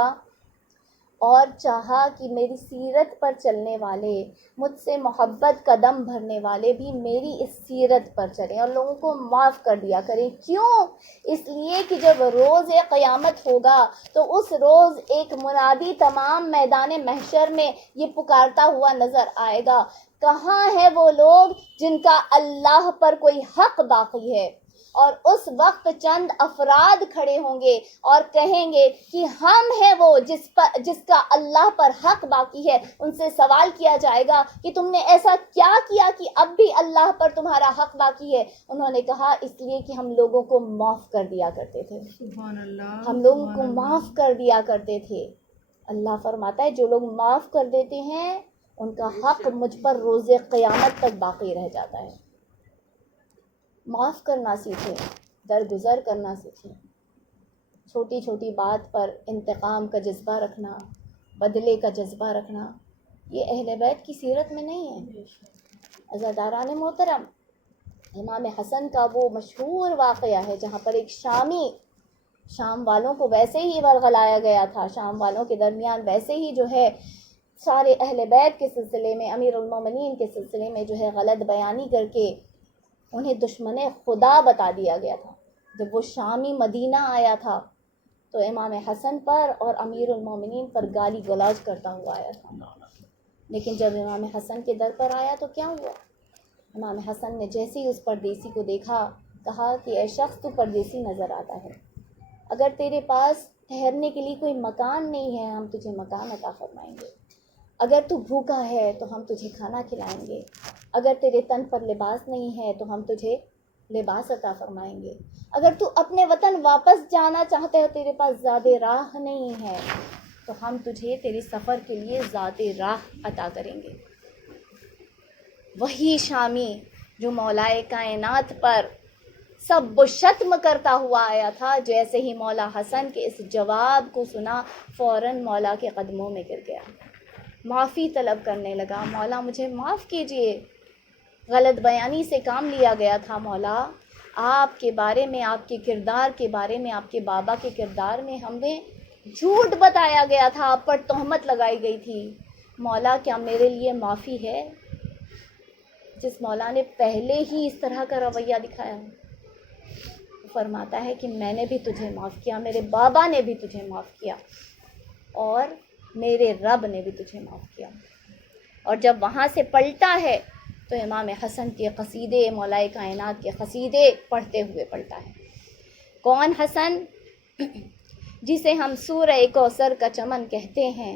اور چاہا کہ میری سیرت پر چلنے والے، مجھ سے محبت قدم بھرنے والے بھی میری اس سیرت پر چلیں اور لوگوں کو معاف کر دیا کریں. کیوں؟ اس لیے کہ جب روز قیامت ہوگا تو اس روز ایک منادی تمام میدان محشر میں یہ پکارتا ہوا نظر آئے گا، کہاں ہے وہ لوگ جن کا اللہ پر کوئی حق باقی ہے؟ اور اس وقت چند افراد کھڑے ہوں گے اور کہیں گے کہ ہم ہیں وہ جس کا اللہ پر حق باقی ہے. ان سے سوال کیا جائے گا کہ تم نے ایسا کیا کیا کہ اب بھی اللہ پر تمہارا حق باقی ہے؟ انہوں نے کہا اس لیے کہ ہم لوگوں کو معاف کر دیا کرتے تھے. سبحان اللہ، ہم لوگوں کو معاف کر دیا کرتے تھے. اللہ فرماتا ہے جو لوگ معاف کر دیتے ہیں ان کا حق مجھ پر روز قیامت تک باقی رہ جاتا ہے. معاف کرنا سیکھیں، درگزر کرنا سیکھیں. چھوٹی چھوٹی بات پر انتقام کا جذبہ رکھنا، بدلے کا جذبہ رکھنا، یہ اہل بیت کی سیرت میں نہیں ہے. عزاداران محترم، امام حسن کا وہ مشہور واقعہ ہے جہاں پر ایک شام والوں کو ویسے ہی ورغلایا گیا تھا، شام والوں کے درمیان ویسے ہی جو ہے سارے اہل بیت کے سلسلے میں، امیر المومنین کے سلسلے میں جو ہے غلط بیانی کر کے انہیں دشمن خدا بتا دیا گیا تھا. جب وہ شامی مدینہ آیا تھا تو امام حسن پر اور امیر المومنین پر گالی گلوج کرتا ہوا آیا تھا. لیکن جب امام حسن کے در پر آیا تو کیا ہوا؟ امام حسن نے جیسے ہی اس پردیسی کو دیکھا کہا کہ اے شخص تو پردیسی نظر آتا ہے، اگر تیرے پاس ٹھہرنے کے لیے کوئی مکان نہیں ہے ہم تجھے مکان عطا فرمائیں گے، اگر تو بھوکا ہے تو ہم تجھے کھانا کھلائیں گے، اگر تیرے تن پر لباس نہیں ہے تو ہم تجھے لباس عطا فرمائیں گے، اگر تو اپنے وطن واپس جانا چاہتے ہو تیرے پاس زاد راہ نہیں ہے تو ہم تجھے تیرے سفر کے لیے ذات راہ عطا کریں گے. وہی شامی جو مولائے کائنات پر سب و شتم کرتا ہوا آیا تھا، جیسے ہی مولا حسن کے اس جواب کو سنا فوراً مولا کے قدموں میں گر گیا، معافی طلب کرنے لگا. مولا مجھے معاف کیجئے، غلط بیانی سے کام لیا گیا تھا. مولا آپ کے بارے میں، آپ کے کردار کے بارے میں، آپ کے بابا کے کردار میں ہمیں جھوٹ بتایا گیا تھا، آپ پر تہمت لگائی گئی تھی. مولا کیا میرے لیے معافی ہے؟ جس مولا نے پہلے ہی اس طرح کا رویہ دکھایا فرماتا ہے کہ میں نے بھی تجھے معاف کیا، میرے بابا نے بھی تجھے معاف کیا اور میرے رب نے بھی تجھے معاف کیا. اور جب وہاں سے پلٹا ہے تو امام حسن کے قصیدے، مولائے کائنات کے قصیدے پڑھتے ہوئے پلٹا ہے. کون حسن؟ جسے ہم سورہ کوثر کا چمن کہتے ہیں،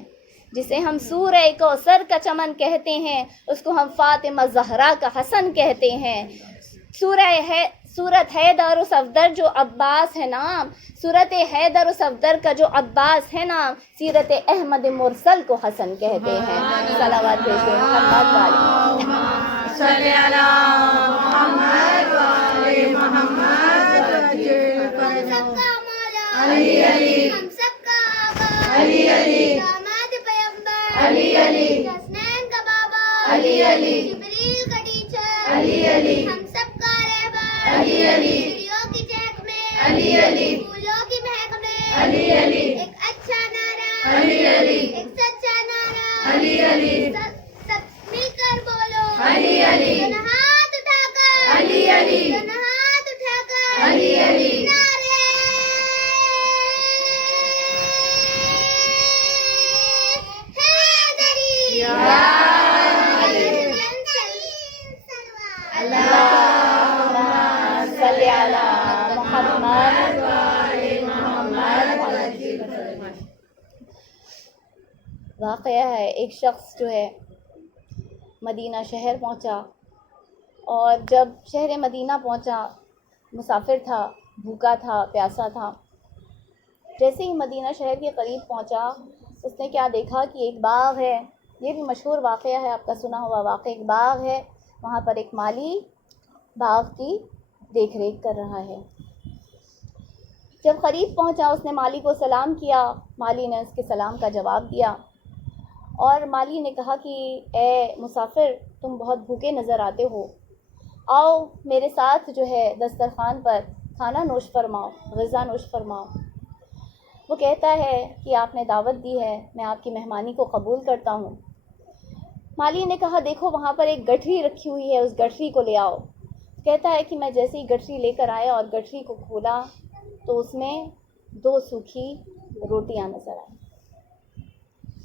جسے ہم سورہ کوثر کا چمن کہتے ہیں، اس کو ہم فاطمہ زہرا کا حسن کہتے ہیں. سورت حیدر و صفدر جو عباس ہے نام، سورت حیدر و صفدر کا جو عباس ہے نام، سیرت احمد مرسل کو حسن کہتے ہیں. صلوات بھیجیں محمد والے صلی علی محمد وآل محمد علی علی ہم سب کا آقا علی علی داماد پیغمبر علی علی حسنین کا بابا علی علی جبریل کا ٹیچر علی علی ہم سب کا رہبر علی علی چڑیوں کی چہک میں علی علی پھولوں کی مہک میں علی علی ایک اچھا نعرہ علی علی ایک سچا نعرہ علی علی سب مل کر بولو علی علی دونوں ہاتھ اٹھا کر علی علی دونوں ہاتھ اٹھا کر علی علی نعرے حیدری اللہم صلی علی محمد. واقعہ ہے ایک شخص جو ہے مدینہ شہر پہنچا، اور جب شہر مدینہ پہنچا مسافر تھا، بھوکا تھا، پیاسا تھا. جیسے ہی مدینہ شہر کے قریب پہنچا اس نے کیا دیکھا کہ ایک باغ ہے. یہ بھی مشہور واقعہ ہے، آپ کا سنا ہوا واقعہ. ایک باغ ہے، وہاں پر ایک مالی باغ کی دیکھ ریکھ کر رہا ہے. جب قریب پہنچا اس نے مالی کو سلام کیا، مالی نے اس کے سلام کا جواب دیا اور مالی نے کہا کہ اے مسافر تم بہت بھوکے نظر آتے ہو، آؤ میرے ساتھ جو ہے دسترخوان پر کھانا نوش فرماؤ، غذا نوش فرماؤ. وہ کہتا ہے کہ آپ نے دعوت دی ہے، میں آپ کی مہمانی کو قبول کرتا ہوں. مالی نے کہا دیکھو وہاں پر ایک گٹھری رکھی ہوئی ہے، اس گٹھری کو لے آؤ. کہتا ہے کہ میں جیسے ہی گٹھری لے کر آیا اور گٹھری کو کھولا تو اس میں 2 سوکھی روٹیاں نظر آئیں.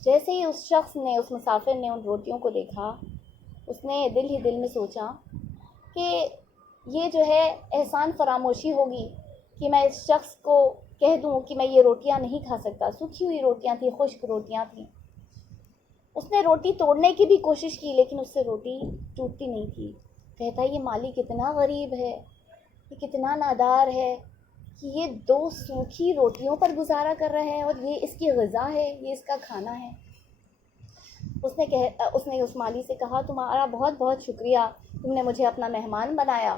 جیسے ہی اس شخص نے، اس مسافر نے ان روٹیوں کو دیکھا، اس نے دل ہی دل میں سوچا کہ یہ جو ہے احسان فراموشی ہوگی کہ میں اس شخص کو کہہ دوں کہ میں یہ روٹیاں نہیں کھا سکتا. سوکھی ہوئی روٹیاں تھیں، خشک روٹیاں تھیں. اس نے روٹی توڑنے کی بھی کوشش کی لیکن اس سے روٹی ٹوٹتی نہیں تھی. کہتا ہے یہ مالی کتنا غریب ہے، یہ کتنا نادار ہے، کہ یہ 2 سوکھی روٹیوں پر گزارا کر رہا ہے اور یہ اس کی غذا ہے، یہ اس کا کھانا ہے۔ اس نے اس مالی سے کہا تمہارا بہت بہت شکریہ، تم نے مجھے اپنا مہمان بنایا۔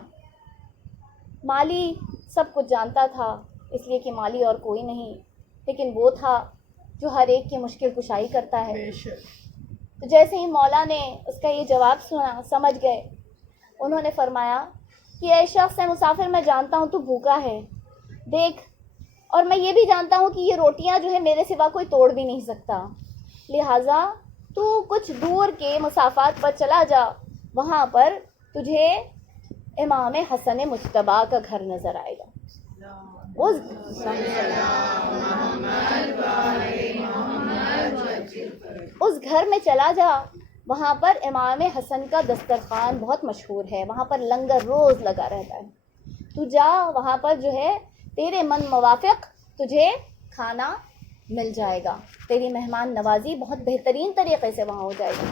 مالی سب کچھ جانتا تھا، اس لیے کہ مالی اور کوئی نہیں، لیکن وہ تھا جو ہر ایک کی مشکل کشائی کرتا ہے۔ تو جیسے ہی مولا نے اس کا یہ جواب سنا، سمجھ گئے۔ انہوں نے فرمایا کہ اے شخص، اے مسافر، میں جانتا ہوں تو بھوکا ہے، دیکھ، اور میں یہ بھی جانتا ہوں کہ یہ روٹیاں جو ہے میرے سوا کوئی توڑ بھی نہیں سکتا، لہٰذا تو کچھ دور کے مسافات پر چلا جا، وہاں پر تجھے امام حسن مجتبیٰ کا گھر نظر آئے گا۔ اس گھر میں چلا جا، وہاں پر امام حسن کا دسترخوان بہت مشہور ہے، وہاں پر لنگر روز لگا رہتا ہے۔ تو جا، وہاں پر جو ہے تیرے من موافق تجھے کھانا مل جائے گا، تیری مہمان نوازی بہت بہترین طریقے سے وہاں ہو جائے گی۔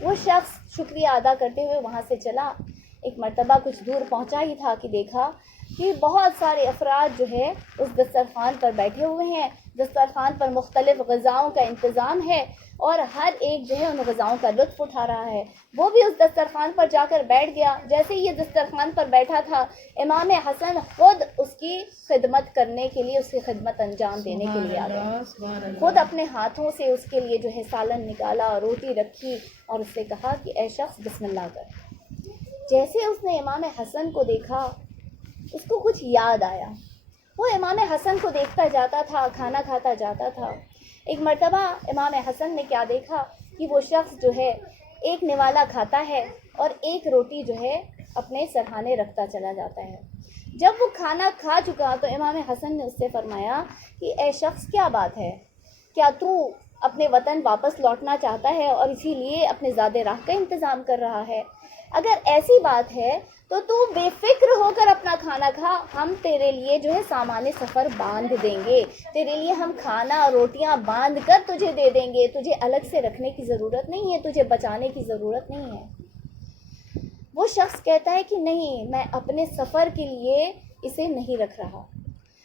وہ شخص شکریہ ادا کرتے ہوئے وہاں سے چلا۔ ایک مرتبہ کچھ دور پہنچا ہی تھا کہ دیکھا کہ بہت سارے افراد جو ہے اس دسترخوان پر بیٹھے ہوئے ہیں، دسترخوان پر مختلف غذاؤں کا انتظام ہے اور ہر ایک جو ہے ان غذاؤں کا لطف اٹھا رہا ہے۔ وہ بھی اس دسترخوان پر جا کر بیٹھ گیا۔ جیسے ہی یہ دسترخوان پر بیٹھا تھا، امام حسن خود اس کی خدمت کرنے کے لیے، اس کی خدمت انجام دینے کے لیے آ گئے۔ خود اپنے ہاتھوں سے اس کے لیے جو ہے سالن نکالا، روٹی رکھی اور اس سے کہا کہ اے شخص بسم اللہ کر۔ جیسے اس نے امام حسن کو دیکھا، اس کو کچھ یاد آیا۔ وہ امام حسن کو دیکھتا جاتا تھا، کھانا کھاتا جاتا تھا۔ ایک مرتبہ امام حسن نے کیا دیکھا کہ وہ شخص جو ہے ایک نوالا کھاتا ہے اور ایک روٹی جو ہے اپنے سرہانے رکھتا چلا جاتا ہے۔ جب وہ کھانا کھا چکا تو امام حسن نے اس سے فرمایا کہ اے شخص، کیا بات ہے؟ کیا تو اپنے وطن واپس لوٹنا چاہتا ہے اور اسی لیے اپنے زاد راہ کا انتظام کر رہا ہے؟ اگر ایسی بات ہے تو بے فکر ہو کر اپنا کھانا کھا، ہم تیرے لیے جو ہے سامان سفر باندھ دیں گے، تیرے لیے ہم کھانا اور روٹیاں باندھ کر تجھے دے دیں گے، تجھے الگ سے رکھنے کی ضرورت نہیں ہے، تجھے بچانے کی ضرورت نہیں ہے۔ وہ شخص کہتا ہے کہ نہیں، میں اپنے سفر کے لیے اسے نہیں رکھ رہا،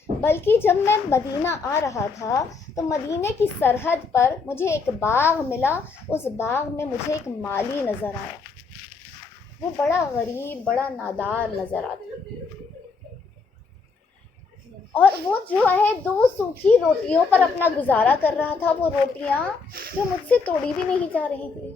بلکہ جب میں مدینہ آ رہا تھا تو مدینے کی سرحد پر مجھے ایک باغ ملا، اس باغ میں مجھے ایک مالی نظر آیا، وہ بڑا غریب، بڑا نادار نظر آتا، اور وہ جو ہے 2 سوکھی روٹیوں پر اپنا گزارا کر رہا تھا، وہ روٹیاں جو مجھ سے توڑی بھی نہیں جا رہی تھی۔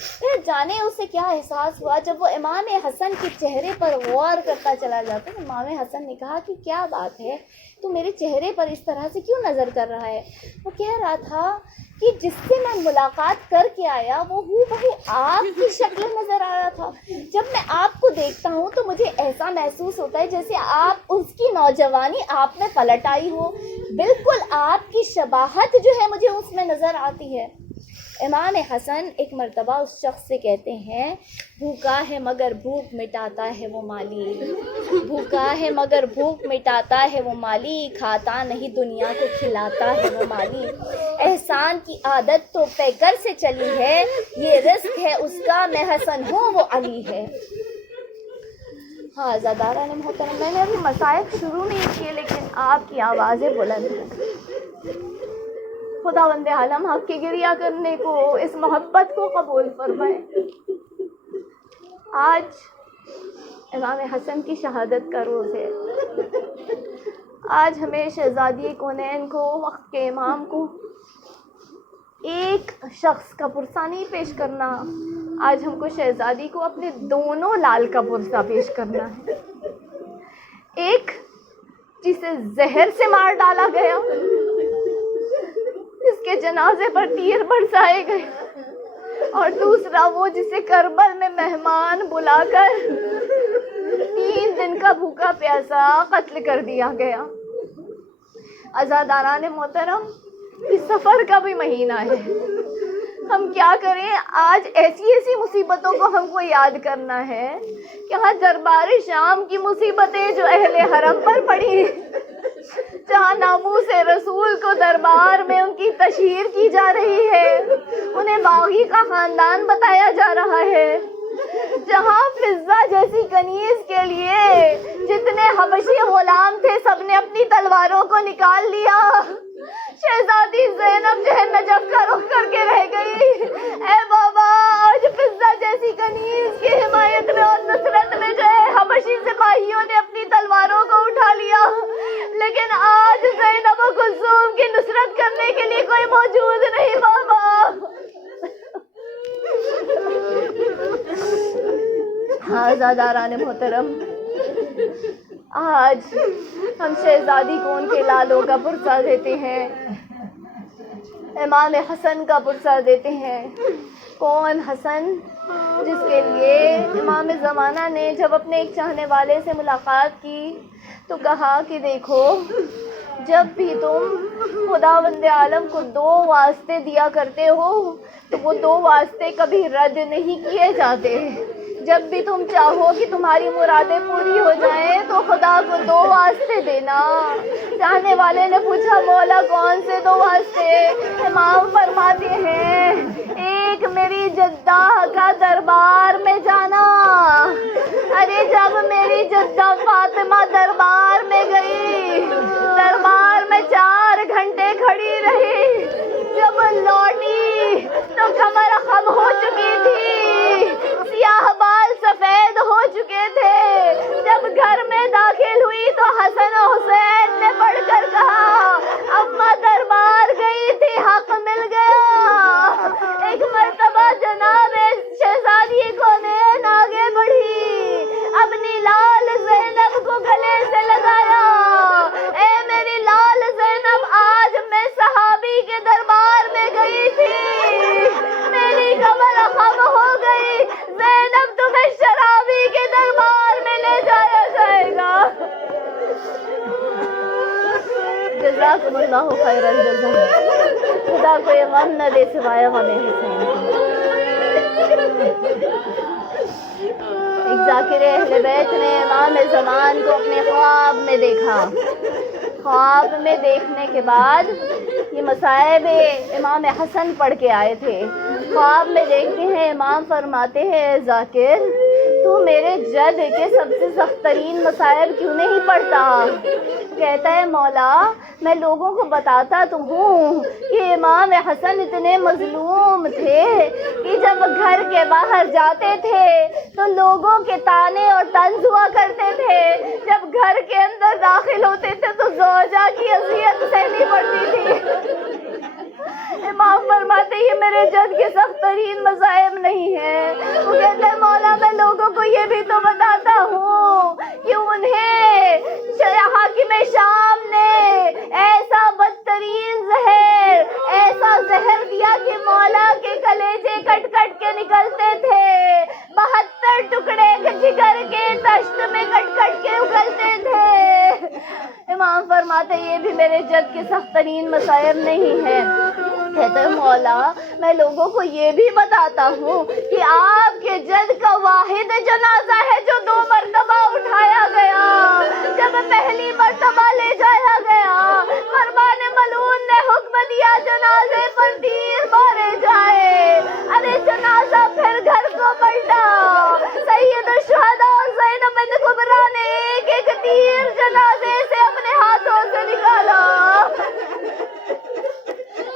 پھر جانے اسے کیا احساس ہوا جب وہ امام حسن کے چہرے پر غور کرتا چلا جاتا۔ امام حسن نے کہا کہ کیا بات ہے، تو میرے چہرے پر اس طرح سے کیوں نظر کر رہا ہے؟ وہ کہہ رہا تھا کہ جس سے میں ملاقات کر کے آیا وہ وہی آپ کی شکل نظر آ رہا تھا۔ جب میں آپ کو دیکھتا ہوں تو مجھے ایسا محسوس ہوتا ہے جیسے آپ اس کی نوجوانی آپ میں پلٹ آئی ہو، بالکل آپ کی شباہت جو ہے مجھے اس میں نظر آتی ہے۔ امام حسن ایک مرتبہ اس شخص سے کہتے ہیں، بھوکا ہے مگر بھوک مٹاتا ہے وہ مالی، بھوکا ہے مگر بھوک مٹاتا ہے وہ مالی، کھاتا نہیں دنیا کو کھلاتا ہے وہ مالی، احسان کی عادت تو پیکر سے چلی ہے، یہ رزق ہے اس کا، میں حسن ہوں وہ علی ہے۔ ہاں عزاداران محترم، میں نے ابھی مصائب شروع نہیں کیے لیکن آپ کی آوازیں بلند ہیں۔ خداوند عالم آپ کے گریہ کرنے کو، اس محبت کو قبول فرمائے۔ آج امام حسن کی شہادت کا روز ہے۔ آج ہمیں شہزادی کونین کو، وقت کے امام کو ایک شخص کا پرسہ نہیں پیش کرنا، آج ہم کو شہزادی کو اپنے دونوں لال کا پرسہ پیش کرنا ہے۔ ایک جسے زہر سے مار ڈالا گیا، جس کے جنازے پر تیر برسائے گئے، اور دوسرا وہ جسے کربل میں مہمان بلا کر 3 دن کا بھوکا پیاسا قتل کر دیا گیا۔ عزاداران محترم، اس سفر کا بھی مہینہ ہے، ہم کیا کریں؟ آج ایسی مصیبتوں کو ہم کو یاد کرنا ہے کہ ہاں دربار شام کی مصیبتیں جو اہل حرم پر پڑی، جہاں ناموس رسول کو دربار میں ان کی تشہیر کی جا رہی ہے، انہیں باغی کا خاندان بتایا جا رہا ہے، جہاں فضہ جیسی کنیز کے لیے جتنے حبشی غلام تھے سب نے اپنی تلواروں کو نکال لیا، شہزادی زینب جو ہے نجف کا رخ کر کے رہ گئی۔ اے بابا، آج فضہ جیسی کنیز کی حمایت میں اور نصرت میں جو ہے حبشی سپاہیوں نے اپنی تلواروں کو اٹھا لیا، لیکن آج زینب و کلثوم کی نصرت کرنے کے لیے کوئی موجود نہیں بابا۔ ہاں زاداران محترم، آج ہم شہزادی کو ان کے لالوں کا پرسہ دیتے ہیں، امام حسن کا پرسہ دیتے ہیں۔ کون حسن؟ جس کے لیے امام زمانہ نے جب اپنے ایک چاہنے والے سے ملاقات کی تو کہا کہ دیکھو، جب بھی تم خداوند عالم کو 2 واسطے دیا کرتے ہو تو وہ 2 واسطے کبھی رد نہیں کیے جاتے۔ جب بھی تم چاہو کہ تمہاری مرادیں پوری ہو جائیں تو خدا کو 2 واسطے دینا۔ چاہنے والے نے پوچھا مولا کون سے 2 واسطے؟ امام فرماتے ہیں ایک میری جدہ کا دربار میں جانا۔ ارے جب میری جدہ فاطمہ دربار میں گئی، دربار میں 4 گھنٹے کھڑی رہی، جب لوٹی تو کمر خم ہو چکی تھی، سیاہ بال سفید ہو چکے تھے۔ جب گھر میں داخل ہوئی تو حسن و حسین نے پڑھ کر کہا اماں دربار گئی تھی، حق مل گیا۔ ایک مرتبہ جناب شہزادی کونین آگے بڑھی، اپنی لال زینب کو گلے سے لگایا، اے میری لال زینب، آج میں صحابی کے دربار میں گئی تھی، میری کمر خم ہو گئی، زینب تمہیں شرابی کے دربار میں لے جایا جائے گا۔ جزاکم اللہ خیر الجزا۔ خدا کوئی غم نہ دے سوائے غم حسین۔ ایک ذاکر اہل بیت نے امام زمان کو اپنے خواب میں دیکھا۔ خواب میں دیکھنے کے بعد یہ مصائب امام حسن پڑھ کے آئے تھے۔ خواب میں دیکھتے ہیں، امام فرماتے ہیں ذاکر تو میرے جد کے سب سے سخت ترین مصائب کیوں نہیں پڑھتا؟ کہتا ہے مولا میں لوگوں کو بتاتا تو ہوں کہ امام حسن اتنے مظلوم تھے کہ جب گھر کے باہر جاتے تھے تو لوگوں کے تانے اور طنز ہوا کرتے تھے، جب گھر کے اندر داخل ہوتے تھے تو زوجہ کی اذیت سہنی پڑتی تھی۔ امام فرماتے یہ میرے جد کے سخت ترین مصائب نہیں ہیں۔ وہ کہتے ہیں مولا میں لوگوں کو یہ بھی تو بتاتا ہوں کہ انہیں حاکم شام نے ایسا بدترین زہر، ایسا زہر دیا کہ مولا کے کلیجے کٹ کٹ کے نکلتے تھے، 72 ٹکڑے جگر کے دشت میں کٹ کٹ کے اگلتے تھے۔ امام فرماتے یہ بھی میرے جد کے سخت ترین مصائب نہیں ہے۔ کہتے ہیں مولا میں لوگوں کو یہ بھی بتاتا ہوں کہ آپ کے جد کا واحد جنازہ ہے جو 2 مرتبہ اٹھایا گیا۔ جب پہلی مرتبہ لے جایا گیا فرمان ملعون نے حکم دیا جنازے پر تیر مارے جائے۔ ارے جنازہ پھر گھر کو پلٹا، سید الشہداء اور زینب بنت کبریٰ نے ایک ایک تیر جنازے سے اپنے ہاتھوں سے نکالا۔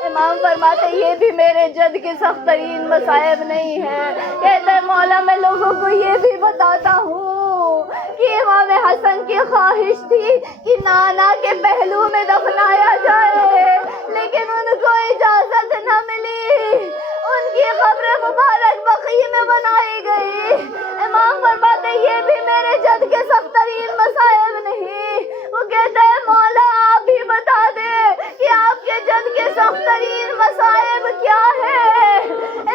امام فرماتے یہ بھی میرے جد کے سخت ترین مصائب نہیں ہے۔ کہتا ہے مولا میں لوگوں کو یہ بھی بتاتا ہوں کہ امام حسن کی خواہش تھی کہ نانا کے پہلو میں دفنایا جائے، لیکن ان کو اجازت نہ ملی، ان کی قبر مبارک بقیع میں بنائی گئی۔ امام فرماتے یہ بھی میرے جد کے سخت ترین مصائب نہیں۔ وہ کہتا ہے مولا آپ بھی بتا دیں کہ آپ کے جد کے سخت ترین مصائب کیا ہے؟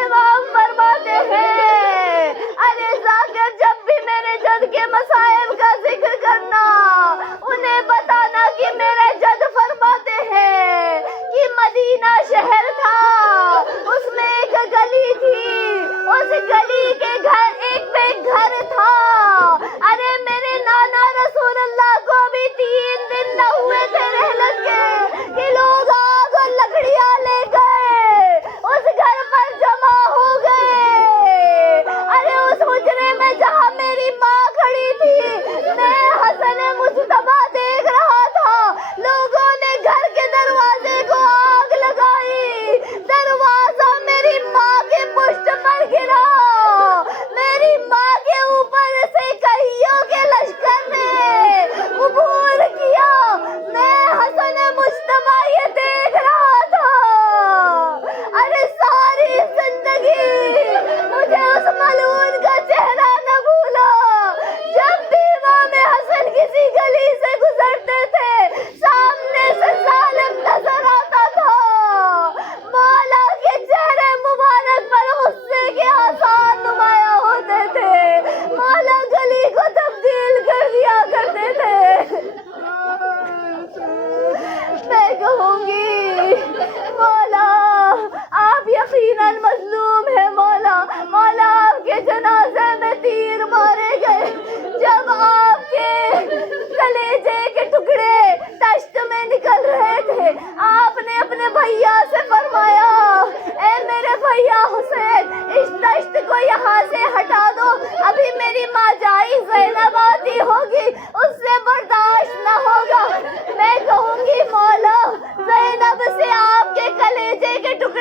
امام فرماتے ہیں ارے ذاکر جب بھی میرے جد کے مصائب کا ذکر کرنا انہیں بتانا کہ میرے جد فرماتے ہیں کہ مدینہ شہر تھا، اس میں ایک گلی تھی، اس گلی کے گھر ایک پہ گھر تھا۔ ارے میرے نانا رسول اللہ کو ابھی 3 دن نہ ہوئے تھے رحلت کے کہ لوگ آگ اور لکڑیاں لے گئے، اس گھر پر جمع ہو گئے۔ ارے اس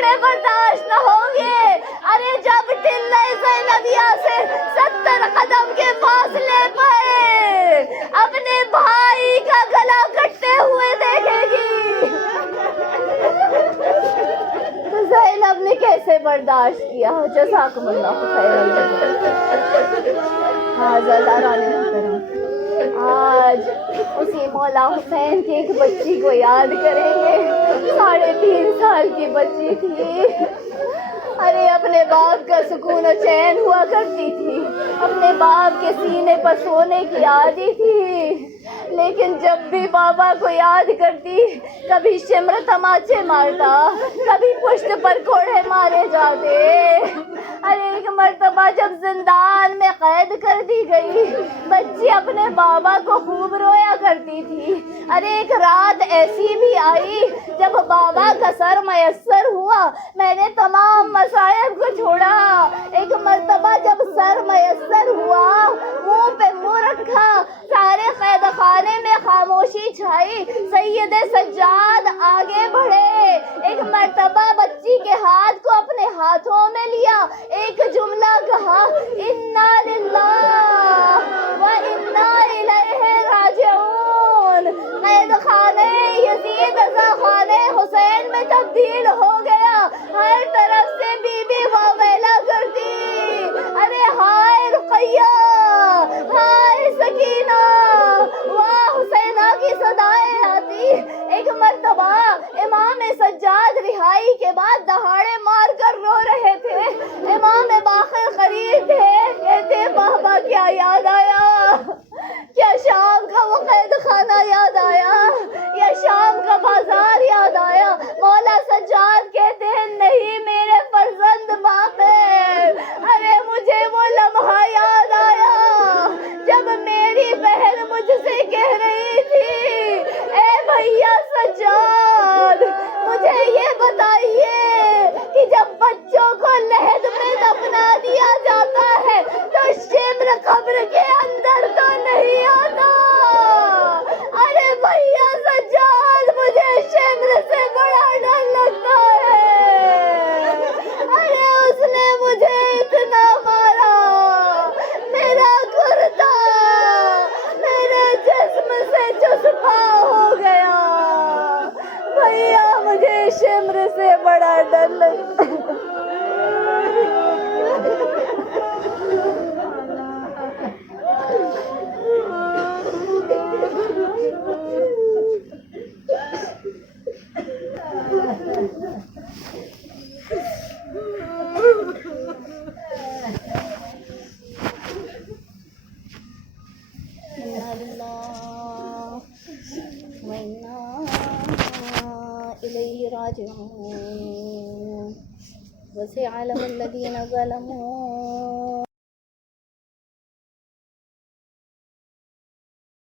کیسے برداشت نہ ہوں گے؟ ارے جب ٹلے زینبیہ سے 70 قدم کے فاصلے پر اپنے بھائی کا گلا کٹتے ہوئے دیکھے گی تو زینب نے کیسے برداشت کیا؟ جزاکم اللہ خیر. آج اسی مولا حسین کی ایک بچی کو یاد کریں گے. 3.5 سال کی بچی تھی. ارے اپنے باپ کا سکون و چین ہوا کرتی تھی, اپنے باپ کے سینے پر سونے کی عادی تھی, لیکن جب بھی بابا کو یاد کرتی کبھی شمر تماچے مارتا, کبھی پشت پر کوڑے مارے جاتے. ارے ایک مرتبہ جب زندان میں قید کر دی گئی, بچی اپنے بابا کو خوب رویا کرتی تھی. ارے ایک رات ایسی بھی آئی جب بابا کا سر میسر ہوا, میں نے تمام مصائب کو چھوڑا. ایک مرتبہ جب سر میسر ہوا, منہ پہ منہ رکھا, سارے قید خانے میں خاموشی چھائی. سید سجاد آگے بڑھے, ایک مرتبہ بچی کے ہاتھ کو اپنے ہاتھوں میں لیا, ایک جملہ کہا, انا للہ و انا الیہ راجعون. قید خانے یزید رضا خانے حسین میں تبدیل ہو گیا. ہر طرف سے بی بی واویلا کرتی, ارے ہائے رقیہ, ہائے سکینہ, واہ حسینہ کی صدائیں آتی. ایک مرتبہ امام سجاد رہائی کے بعد دہاڑے مار کر رو رہے تھے. امام باقر قریب تھے, کہتے بابا کیا یاد آیا؟ کیا شام کا وہ قید خانہ یاد آیا یا شام کا بازار یاد آیا؟ مولا سجاد کہتے ہیں نہیں میرے فرزند باقر, ارے مجھے وہ لمحہ یاد آیا جب میری بہن مجھ سے کہہ رہی تھی, اے بھیا سجاد مجھے یہ بتائیے کہ جب بچوں کو لحد میں دفنا دیا جاتا ہے تو شمر قبر کے اندر تو نہیں آتا. ارے بھیا سجاد مجھے شمر سے بڑا ڈر لگتا ہے. ارے اس نے مجھے اتنا مارا, میرا کرتا میرے جسم سے چسپا ہو گیا. بھیا مجھے شمر سے بڑا ڈر لگتا ہے. راجعون وسيعلم الذين ظلموا